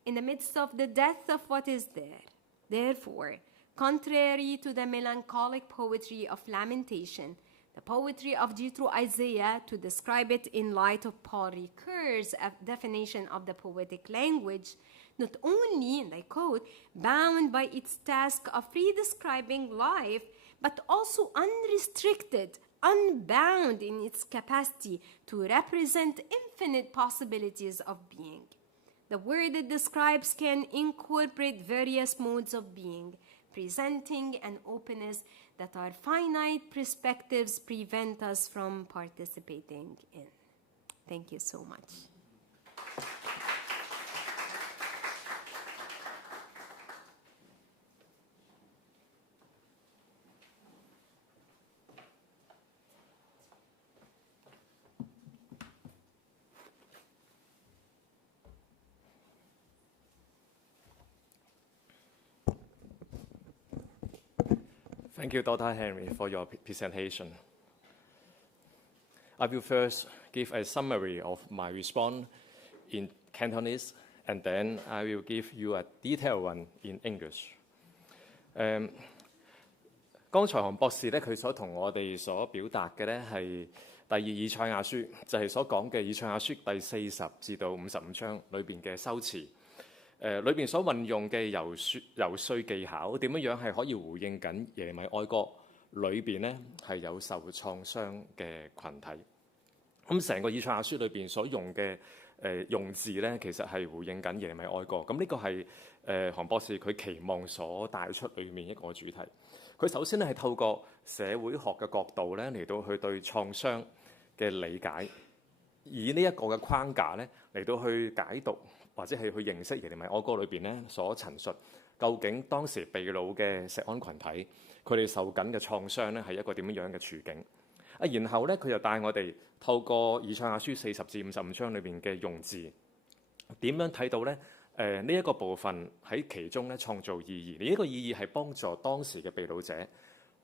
in the midst of the death of what is there. Therefore, contrary to the melancholic poetry of lamentation, the poetry of Rhetoric Isaiah, to describe it in light of Paul Ricoeur's definition of the poetic language, not only, and I quote, bound by its task of redescribing life, but also unrestricted, unbound in its capacity to represent infinite possibilities of being. The word it describes can incorporate various modes of being, presenting an openness that our finite perspectives prevent us from participating in. Thank you so much. Thank you, Dr. Henry, for your presentation. I will first give a summary of my response in Cantonese, and then I will give you a detailed one in English. 剛才韓博士咧，佢所同我哋所表達嘅咧係第二以賽亞書，就係所講嘅以賽亞書第40至到55章裏邊嘅修辭。裏邊所運用嘅游說技巧，點樣係可以回應緊耶利米哀歌裏邊咧係有受創傷嘅群體。咁成個以賽亞書裏邊所用嘅用字咧，其實係回應緊耶利米哀歌。咁呢個係韓博士佢期望所帶出裏面一個主題。佢首先咧係透過社會學嘅角度咧嚟到去對創傷嘅理解，以呢一個嘅框架咧嚟到去解讀。或者係去認識耶利米哀歌裏邊咧所陳述，究竟當時被擄嘅錫安群體，佢哋受緊嘅創傷咧係一個點樣嘅處境？然後咧佢就帶我哋透過以賽亞書40至55章裏邊嘅用字，點樣睇到咧呢一個部分喺其中咧創造意義。呢一個意義係幫助當時嘅被擄者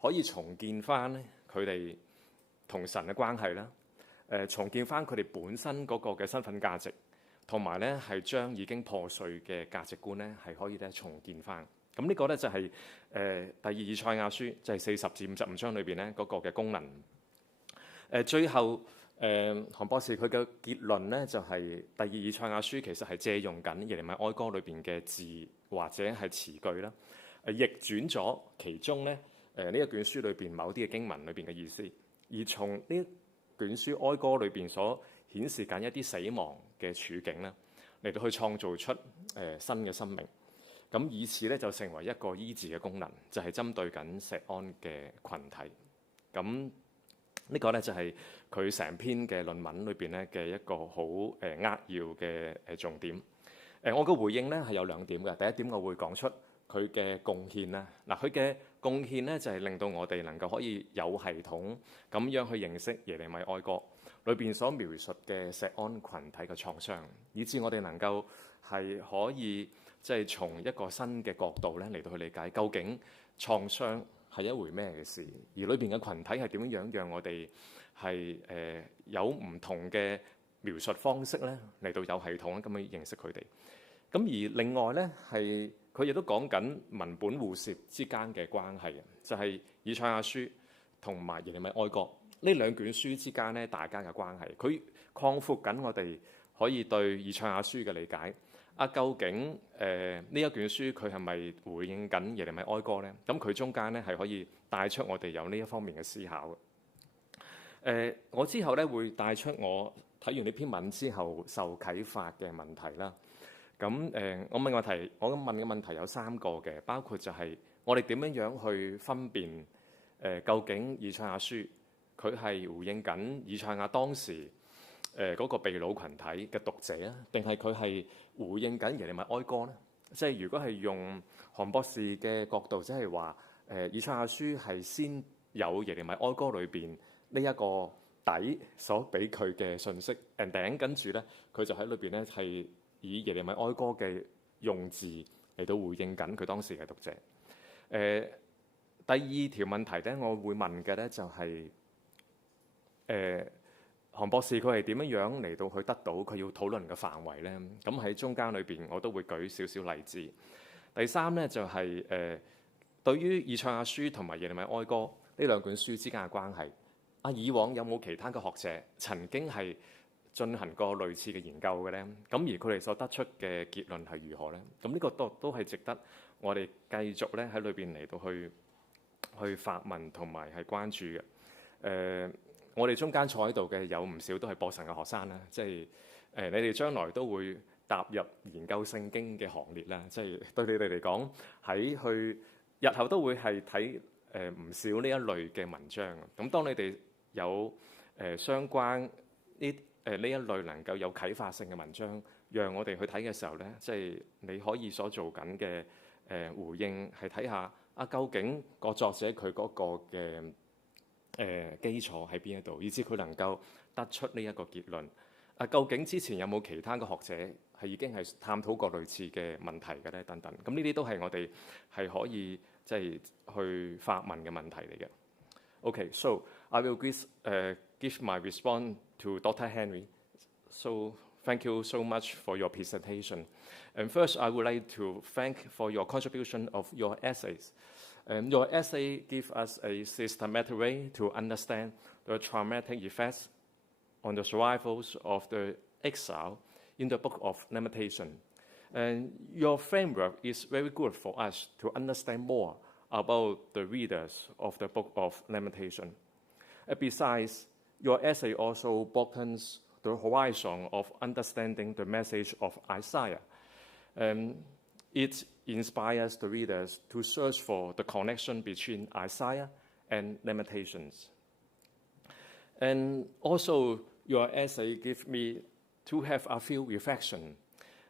可以重建翻咧佢哋同神嘅關係啦。重建翻佢哋本身嗰個嘅身份價值，同埋咧係將已經破碎嘅價值觀咧係可以咧重建翻。咁呢個咧就係第二以賽亞書就係40至55章裏邊咧嗰個嘅功能。最後韓博士佢嘅結論咧就係第二以賽亞書其實係借用緊耶利米哀歌裏邊嘅字或者係詞句啦，譯轉咗其中咧呢一卷書裏邊某啲嘅經文裏邊嘅意思，而從呢一卷書哀歌裏邊所顯示緊一啲死亡嘅處境咧，嚟到去創造出新嘅生命。咁以此咧就成為一個醫治嘅功能，就係針對緊錫安嘅群體。咁呢個咧就係佢成篇嘅論文裏邊咧嘅一個好扼要嘅重點。我嘅回應咧係有2點嘅。第一點我會講出佢嘅貢獻啦。嗱，佢嘅貢獻咧就係令到我哋能夠可以有系統咁樣去認識耶利米哀歌裏邊所描述嘅錫安群體嘅創傷，以致我哋能夠係可以即係從一個新嘅角度咧嚟到去理解究竟創傷係一回咩嘅事，而裏邊嘅群體係點樣讓我哋係有唔同嘅描述方式咧嚟到有系統咁去認識佢哋。咁而另外咧係佢亦都講緊文本互涉之間嘅關係，就係以賽亞書同埋耶利米哀歌呢2卷書之間咧大家嘅關係。佢擴闊緊我哋可以對以賽亞書嘅理解。究竟呢一卷書佢係咪回應緊耶利米哀歌咧？咁佢中間咧係可以帶出我哋有呢一方面嘅思考。我之後咧會帶出我睇完呢篇文之後受啟發嘅問題啦。咁我問嘅問題有3個嘅，包括就係我哋點樣去分辨究竟以賽亞書佢係回應緊以賽亞當時嗰個被擄群體嘅讀者啊，定係佢係回應緊耶利米哀歌咧？即係如果係用韓博士嘅角度，即係話以賽亞書係先有耶利米哀歌裏邊呢一個底所俾佢嘅信息 ，and 跟住咧佢就喺裏邊咧係以耶利米哀歌嘅用字嚟到回應緊佢當時嘅讀者。第2條問題咧，我會問嘅咧就係韓博士佢係點樣嚟到去得到佢要討論嘅範圍咧？咁喺中間裏邊我都會舉少少例子。第3咧就係對於以賽亞書同埋耶利米哀歌呢2卷書之間嘅關係。以往有冇其他嘅學者曾經係進行過類似嘅研究嘅咧？咁而佢哋所得出嘅結論係如何咧？咁呢個都係值得我哋繼續咧喺裏邊嚟到去發問同埋係關注嘅。我哋中間坐喺度嘅有唔少都係播神嘅學生啦，即係你哋將來都會踏入研究聖經嘅行列啦，即係對你哋嚟講喺去日後都會係睇唔少呢一類嘅文章。咁當你哋有相關呢一類能夠有啟發性嘅文章，讓我哋去睇嘅時候咧，即係你可以所做緊嘅回應係睇下究竟個作者佢嗰個嘅基礎喺邊一度，以至佢能夠得出呢一個結論。究竟之前有冇其他嘅學者係已經係探討過類似嘅問題嘅咧？等等，咁呢啲都係我哋係可以即係去發問嘅問題嚟嘅。Okay, so I will give my response to Dr. Henry. So thank you so much for your presentation. And first, I would like to thank for your contribution of your essays. Your essay gives us a systematic way to understand the traumatic effects on the survivors of the exile in the Book of Lamentations. And your framework is very good for us to understand more about the readers of the Book of Lamentations. Besides, your essay also broadens the horizon of understanding the message of Isaiah. It inspires the readers to search for the connection between Isaiah and Lamentations. And also, your essay gives me to have a few reflections.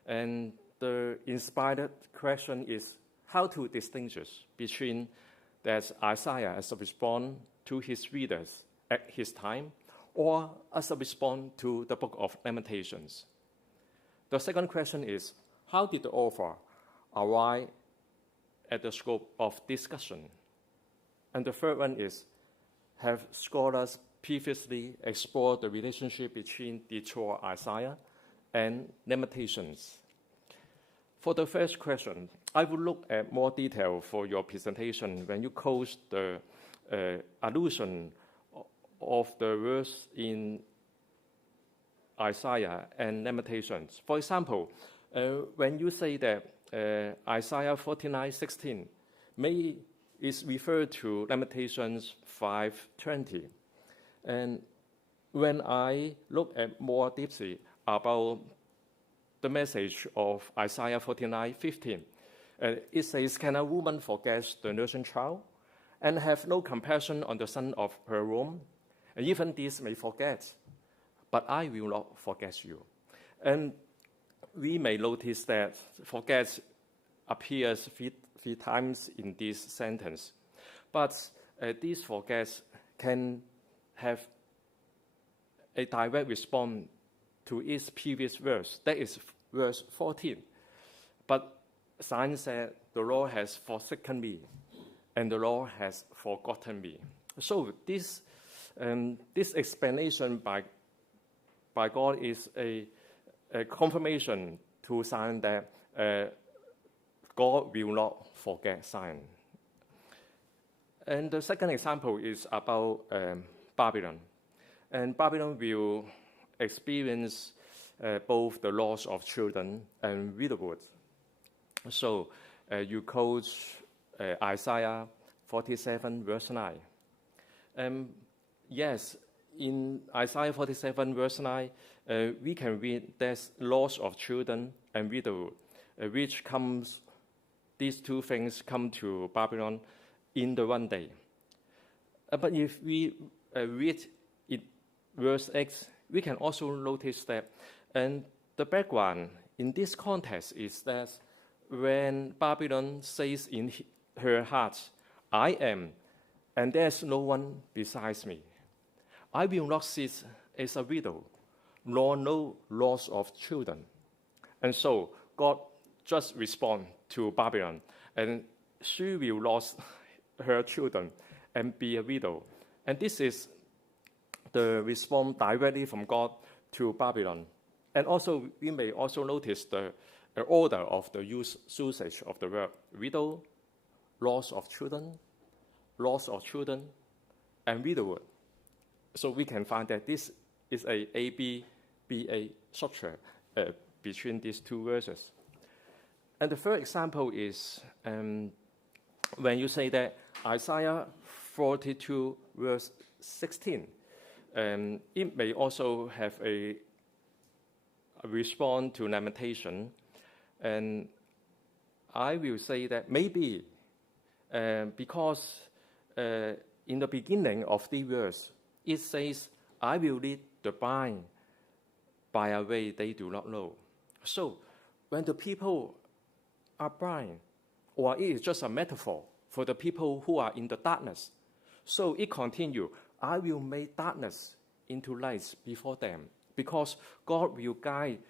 And the inspired question is how to distinguish between that Isaiah as a response to his readers at his time or as a response to the Book of Lamentations. The second question is, how did the author arrive at the scope of discussion? And the third one is, have scholars previously explored the relationship between the Torah Isaiah and Lamentations. For the first question, I will look at more detail for your presentation when you quote the allusion of the verse in Isaiah and Lamentations. For example, when you say that Isaiah 49:16 is referred to Lamentations 5:20, and when I look at more deeply about the message of Isaiah 49:15, it says, "Can a woman forget the nursing child, and have no compassion on the son of her womb? And even this may forget, but I will not forget you." And we may notice that forget appears three times in this sentence. But these forgets can have a direct response to its previous verse, that is verse 14. But Zion said, "The Lord has forsaken me, and the Lord has forgotten me." So this explanation by God is a confirmation to Zion that God will not forget Zion. And the second example is about Babylon. And Babylon will experience both the loss of children and widowhood. So you quote Isaiah 47, verse 9. Yes, in Isaiah 47, verse 9, we can read there's loss of children and widowhood, these two things come to Babylon in the one day. But if we read it, verse 8, we can also notice that, and the background in this context is that when Babylon says in her heart, "I am, and there's no one besides me. I will not sit as a widow, nor no loss of children." And so God just responds to Babylon, and she will lose her children and be a widow. And this is the response directly from God to Babylon. And also, we may also notice the order of the usage of the word widow, loss of children, and widowhood. So we can find that this is a ABBA structure between these two verses. And the third example is when you say that Isaiah 42, verse 16, it may also have a response to lamentation. And I will say that maybe because in the beginning of the verse, it says, "I will lead the blind by a way they do not know." So when the people are blind, or it is just a metaphor for the people who are in the darkness. So it continues, "I will make darkness into light before them," because God will guide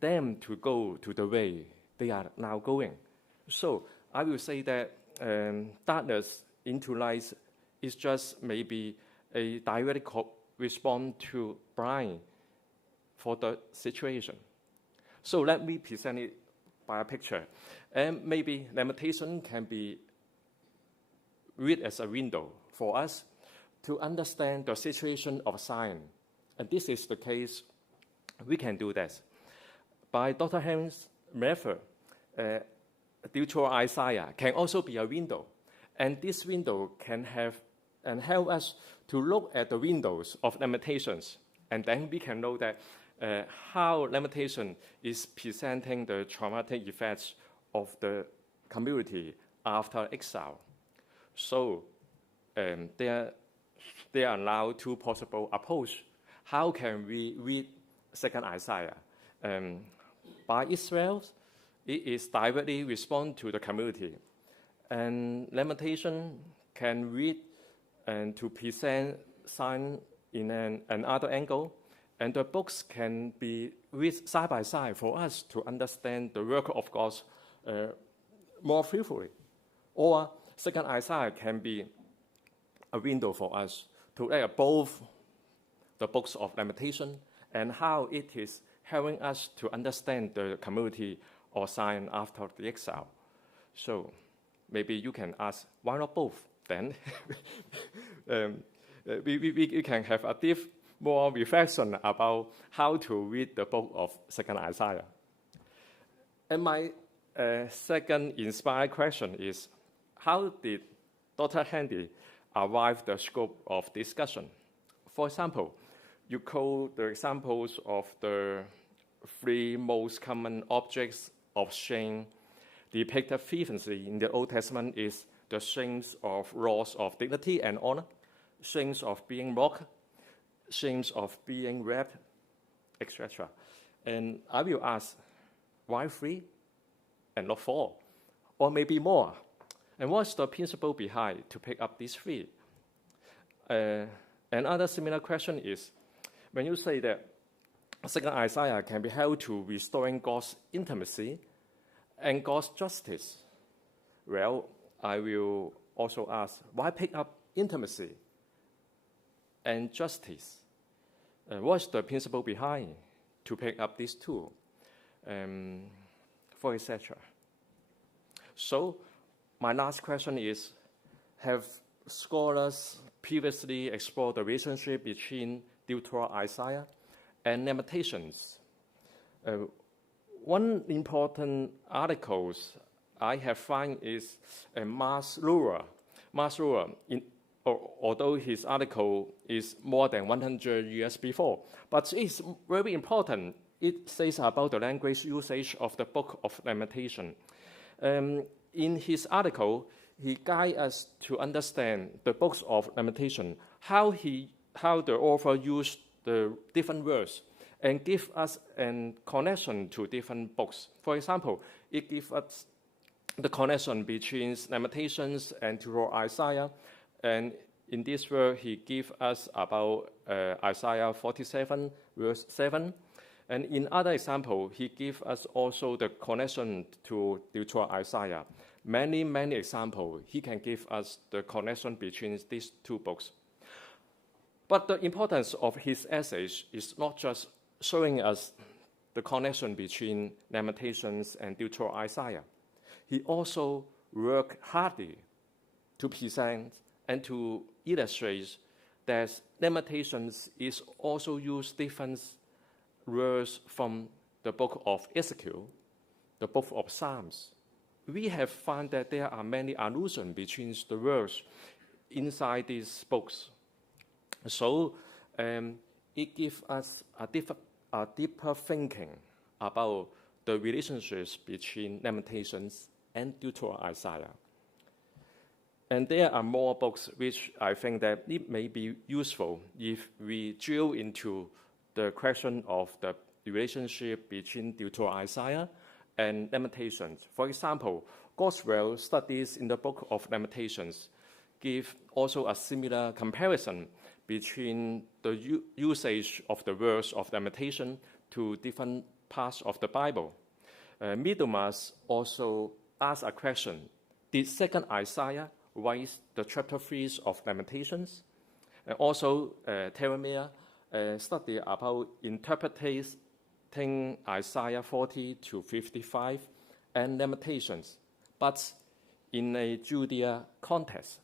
them to go to the way they are now going. So I will say that darkness into light is just maybe a direct response to blind for the situation. So let me present it by a picture. And maybe lamentation can be read as a window for us to understand the situation of Zion. And this is the case, we can do that. By Dr. Ham's method, the Torah Isaiah can also be a window. And this window can have and help us to look at the windows of Lamentations. And then we can know that how Lamentation is presenting the traumatic effects of the community after exile. So there are now two possible approaches. How can we read Second Isaiah? By Israel, it is directly respond to the community. And Lamentation can read and to present Zion in another angle. And the books can be read side by side for us to understand the work of God more faithfully. Or Second Isaiah can be a window for us to look at both the books of Lamentations, and how it is helping us to understand the community of Zion after the exile. So maybe you can ask, why not both then? We can have a deep more reflection about how to read the book of Second Isaiah. And my second inspired question is, how did Dr. Hendy arrive the scope of discussion? For example, you quote the examples of the three most common objects of shame depicted frequently in the Old Testament is the shames of loss of dignity and honor, shames of being mocked, shames of being raped, etc. And I will ask, why three and not four? Or maybe more? And what's the principle behind to pick up these three? Another similar question is, when you say that Second Isaiah can be held to restoring God's intimacy and God's justice, well, I will also ask, why pick up intimacy and justice? What's the principle behind to pick up these two, for etc.? So, my last question is, have scholars previously explored the relationship between Deuteronomy Isaiah and Lamentations? One important article I have found is Mars Luer. Although his article is more than 100 years before, but it's very important. It says about the language usage of the Book of Lamentations. In his article, he guides us to understand the books of Lamentations, how the author used the different words, and give us a connection to different books. For example, it gives us the connection between Lamentations and Deuteronomy Isaiah, and in this word, he gives us about Isaiah 47, verse 7. And in other example, he gives us also the connection to Deuteronomy Isaiah. Many examples, he can give us the connection between these two books. But the importance of his essays is not just showing us the connection between Lamentations and Deuteronomy Isaiah. He also worked hardly to present and to illustrate that Lamentations is also used different words from the book of Ezekiel, the book of Psalms. We have found that there are many allusions between the words inside these books. So it gives us a deeper thinking about the relationships between Lamentations and Deuteronomy Isaiah. And there are more books which I think that it may be useful if we drill into the question of the relationship between Deuteronomy Isaiah and Lamentations. For example, Gospel studies in the Book of Lamentations give also a similar comparison between the usage of the words of lamentation to different parts of the Bible. Middlemas also asked a question: did Second Isaiah write the chapter 3 of Lamentations? And also, Rania study about interpreting Isaiah 40 to 55 and Lamentations, but in a Judea context.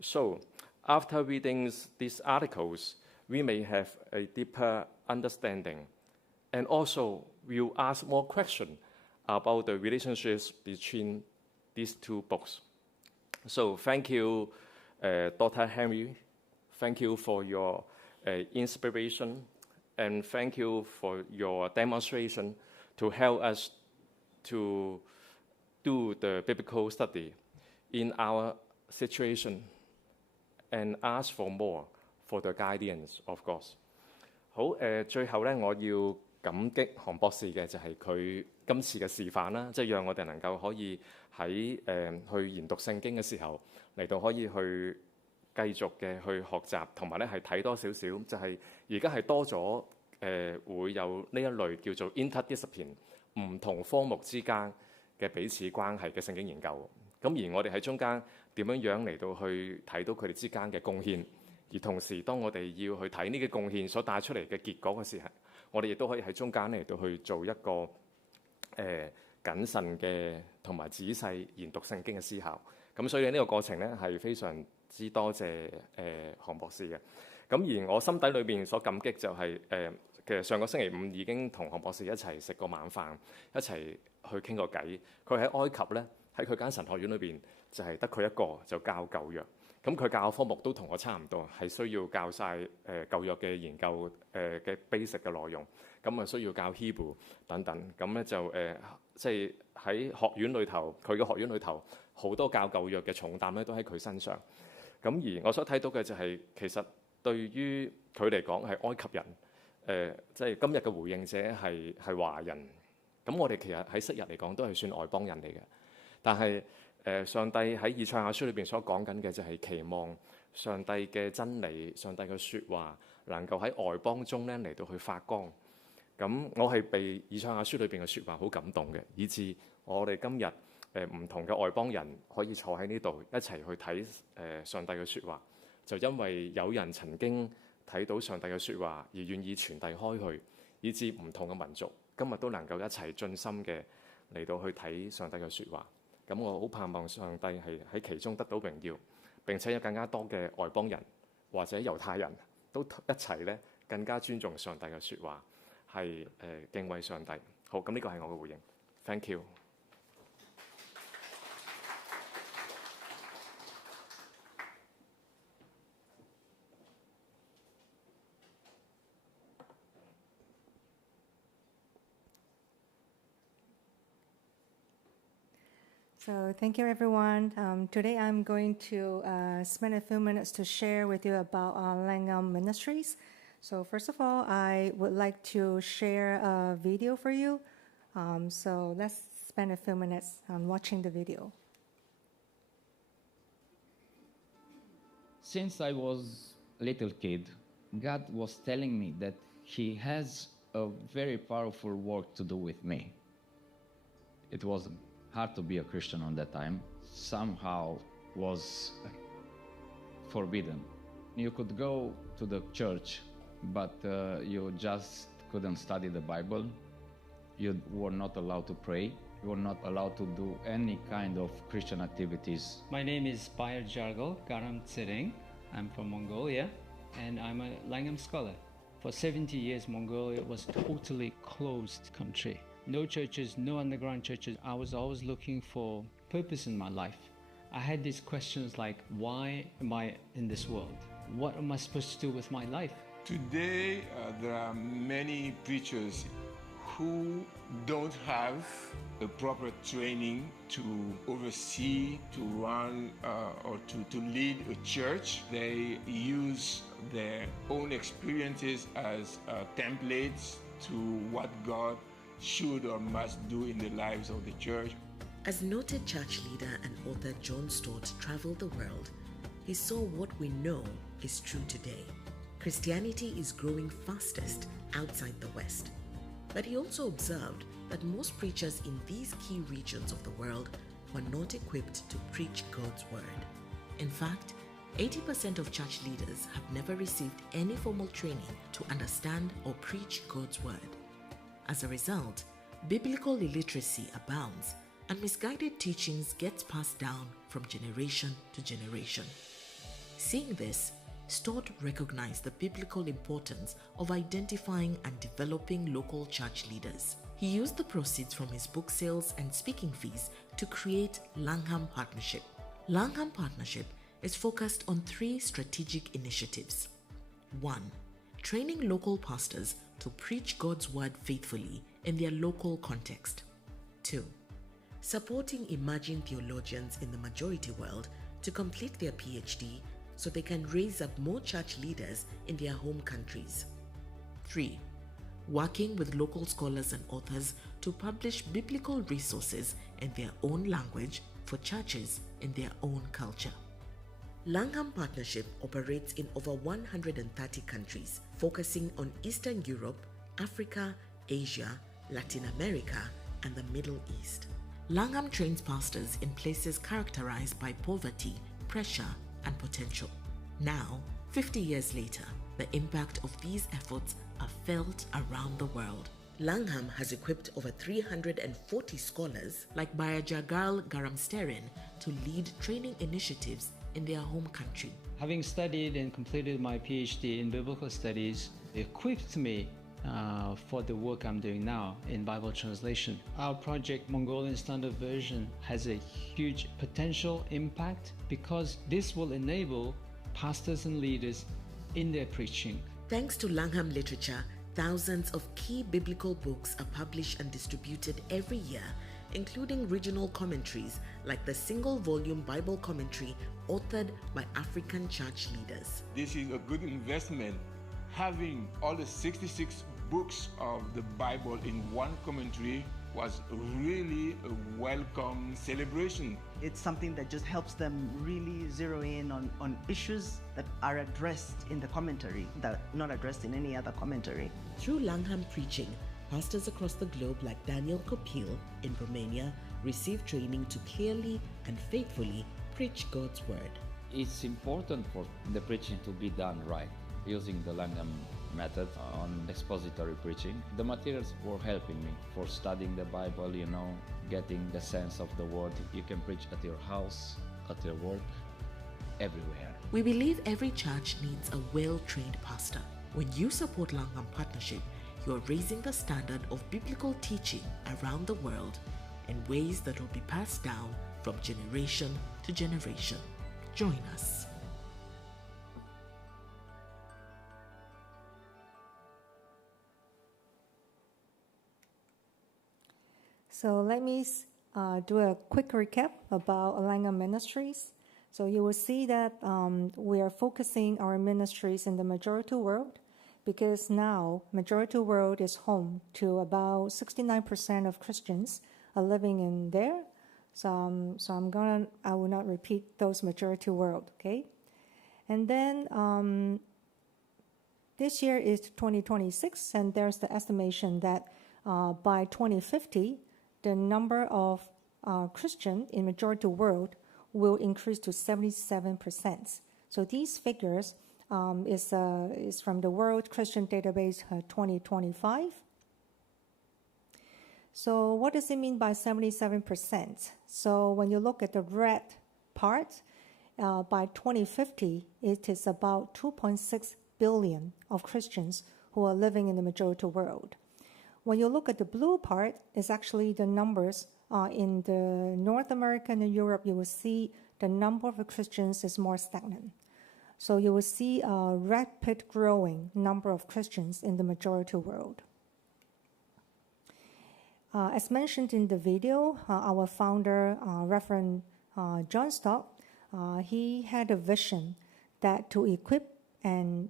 So, after reading these articles, we may have a deeper understanding. And also, we'll ask more questions about the relationships between these two books. So, thank you, Dr. Henry. Thank you for your inspiration, and thank you for your demonstration to help us to do the biblical study in our situation and ask for more for the guidance of God. 好，最後咧，我要感激韓博士嘅就係佢今次嘅示範啦，即係讓我哋能夠可以喺去研讀聖經嘅時候嚟到可以去繼續嘅去學習，同埋咧係睇多少少，就係而家係多咗會有呢一類叫做 interdiscipline 唔同科目之間嘅彼此關係嘅聖經研究。咁而我哋喺中間點樣嚟到去睇到佢哋之間嘅貢獻，而同時當我哋要去睇呢個貢獻所帶出嚟嘅結果嘅時候，我哋亦都可以喺中間嚟到去做一個謹慎嘅同埋仔細研讀聖經嘅思考。咁所以呢個過程咧係非常之多謝韓博士嘅。咁而我心底裏邊所感激就係其實上個星期五已經同韓博士一齊食過晚飯，一齊去傾過偈。佢喺埃及咧，喺佢間神學院裏邊就係得佢一個就教舊約。咁佢教嘅科目都同我差唔多，係需要教晒舊約嘅研究嘅 basic 嘅內容。咁啊需要教 Hebrew 等等。咁咧就即係喺學院裏頭，佢嘅學院裏頭好多教舊約嘅重擔咧都喺佢身上。咁而我所睇到嘅就係、其實對於佢嚟講係埃及人，即係今日嘅回應者係華人。咁我哋其實喺昔日嚟講都係算外邦人嚟嘅，但係上帝喺以賽亞書裏邊所講緊嘅就係期望上帝嘅真理、上帝嘅説話能夠喺外邦中咧嚟到去發光。咁我係被以賽亞書裏邊嘅説話好感動嘅，以致我哋今日唔同嘅外邦人可以坐喺呢度一齊去睇上帝嘅説話，就因為有人曾經睇到上帝嘅説話而願意傳遞開去，以致唔同嘅民族今日都能夠一齊盡心嘅嚟到去睇上帝嘅説話。咁我好盼望上帝係喺其中得到榮耀，並且有更加多嘅外邦人或者猶太人都一齊咧更加尊重上帝嘅説話，係敬畏上帝。好，咁呢個係我嘅回應。Thank you。So thank you, everyone. Today I'm going to spend a few minutes to share with you about Langham Ministries. So first of all, I would like to share a video for you. So let's spend a few minutes watching the video. Since I was a little kid, God was telling me that He has a very powerful work to do with me. It was hard to be a Christian on that time. Somehow was forbidden. You could go to the church, but you just couldn't study the Bible. You were not allowed to pray. You were not allowed to do any kind of Christian activities. My name is Bayer Jargal Garam Tsering. I'm from Mongolia, and I'm a Langham scholar. For 70 years, Mongolia was a totally closed country. No churches, no underground churches. I was always looking for purpose in my life. I had these questions like, why am I in this world? What am I supposed to do with my life? Today, there are many preachers who don't have a proper training to oversee, to run, or to lead a church. They use their own experiences as templates to what God should or must do in the lives of the church. As noted church leader and author John Stott traveled the world, he saw what we know is true today. Christianity is growing fastest outside the West. But he also observed that most preachers in these key regions of the world were not equipped to preach God's word. In fact, 80% of church leaders have never received any formal training to understand or preach God's word. As a result, biblical illiteracy abounds and misguided teachings get passed down from generation to generation. Seeing this, Stott recognized the biblical importance of identifying and developing local church leaders. He used the proceeds from his book sales and speaking fees to create Langham Partnership. Langham Partnership is focused on 3 strategic initiatives. 1. Training local pastors to preach God's word faithfully in their local context. 2. Supporting emerging theologians in the majority world to complete their PhD so they can raise up more church leaders in their home countries. 3. Working with local scholars and authors to publish biblical resources in their own language for churches in their own culture. Langham Partnership operates in over 130 countries, focusing on Eastern Europe, Africa, Asia, Latin America, and the Middle East. Langham trains pastors in places characterized by poverty, pressure, and potential. Now, 50 years later, the impact of these efforts are felt around the world. Langham has equipped over 340 scholars like Bayajagal Garamsterin to lead training initiatives in their home country. Having studied and completed my PhD in biblical studies, it equipped me for the work I'm doing now in Bible translation. Our project, Mongolian Standard Version, has a huge potential impact because this will enable pastors and leaders in their preaching. Thanks to Langham literature, thousands of key biblical books are published and distributed every year, including regional commentaries like the single-volume Bible commentary authored by African church leaders. This is a good investment. Having all the 66 books of the Bible in one commentary was really a welcome celebration. It's something that just helps them really zero in on issues that are addressed in the commentary, that are not addressed in any other commentary. Through Langham preaching, pastors across the globe like Daniel Copil in Romania receive training to clearly and faithfully preach God's word. It's important for the preaching to be done right, using the Langham method on expository preaching. The materials were helping me for studying the Bible, getting the sense of the word. You can preach at your house, at your work, everywhere. We believe every church needs a well-trained pastor. When you support Langham Partnership, you are raising the standard of biblical teaching around the world in ways that will be passed down from generation to generation. Join us. So let me do a quick recap about Langham Ministries. So you will see that we are focusing our ministries in the majority world because now majority world is home to about 69% of Christians are living in there. So I will not repeat those majority world, okay? And then this year is 2026, and there's the estimation that by 2050, the number of Christian in majority world will increase to 77%. So these figures is from the World Christian Database 2025. So what does it mean by 77%? So when you look at the red part, by 2050, it is about 2.6 billion of Christians who are living in the majority world. When you look at the blue part, it's actually the numbers in the North America and Europe. You will see the number of Christians is more stagnant. So you will see a rapid growing number of Christians in the majority world. As mentioned in the video, our founder, Reverend John Stott, he had a vision that to equip and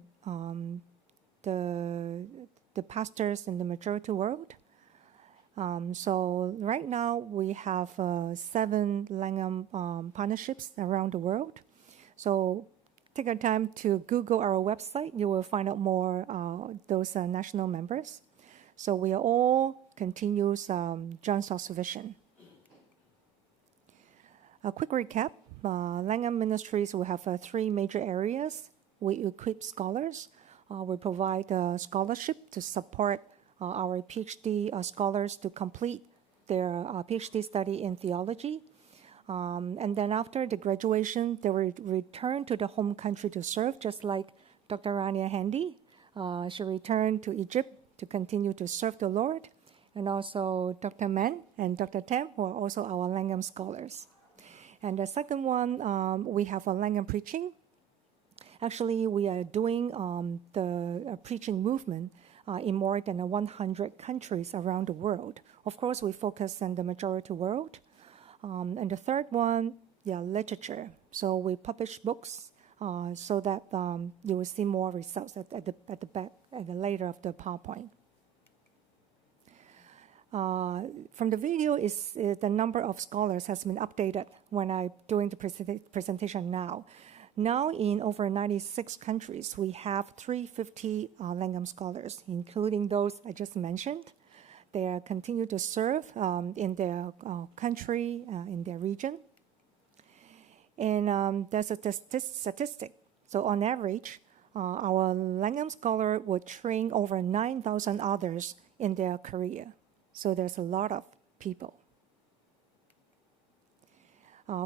the pastors in the majority world. So right now we have 7 Langham partnerships around the world. So take your time to Google our website. You will find out more those national members. So we are all continues John Stott's vision. A quick recap. Langham Ministries will have 3 major areas. We equip scholars. We provide scholarship to support our PhD scholars to complete their PhD study in theology. And then after the graduation, they will return to the home country to serve, just like Dr. Rania Hendy. She returned to Egypt to continue to serve the Lord. And also Dr. Man and Dr. Tam, who are also our Langham scholars. And the second one, we have a Langham preaching. Actually, we are doing the preaching movement in more than 100 countries around the world. Of course, we focus on the majority world. And the third one, literature. So we publish books so that you will see more results at the back, at the later of the PowerPoint. From the video, is the number of scholars has been updated when I'm doing the presentation now. Now, in over 96 countries, we have 350 Langham scholars, including those I just mentioned. They continue to serve in their country, in their region. And there's a statistic. So on average, our Langham Scholar would train over 9,000 others in their career. So there's a lot of people.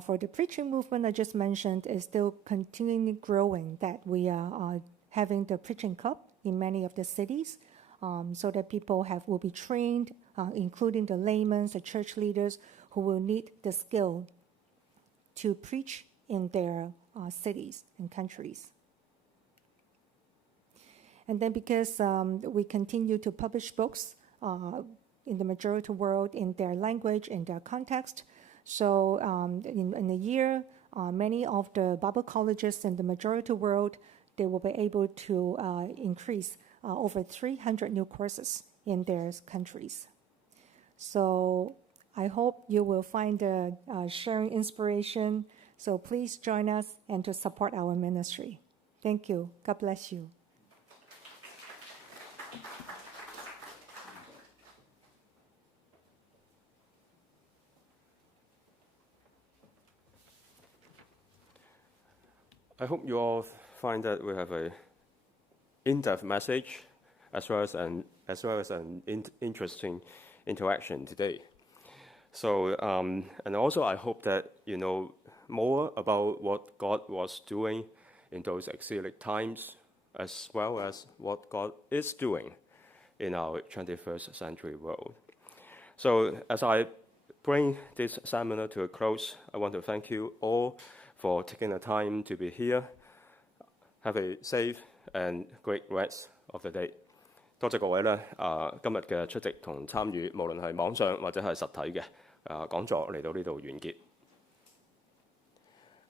For the preaching movement I just mentioned is still continually growing, that we are having the preaching club in many of the cities, so that people will be trained, including the laymen, the church leaders, who will need the skill to preach in their cities and countries. And then because we continue to publish books in the majority world in their language, in their context, so in a year, many of the Bible colleges in the majority world, they will be able to increase over 300 new courses in their countries. So I hope you will find the sharing inspiration. So please join us and to support our ministry. Thank you. God bless you. I hope you all find that we have a in-depth message as well as an interesting interaction today. So, and also I hope that you know more about what God was doing in those exilic times, as well as what God is doing in our 21st century world. So, as I bring this seminar to a close, I want to thank you all for taking the time to be here. Have a safe and great rest of the day. 多謝各位咧，今日嘅出席同參與，無論係網上或者係實體嘅講座嚟到呢度完結。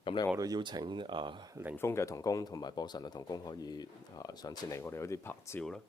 咁咧，我都邀請靈風嘅同工同埋播神嘅同工可以上前嚟，我哋有啲拍照啦。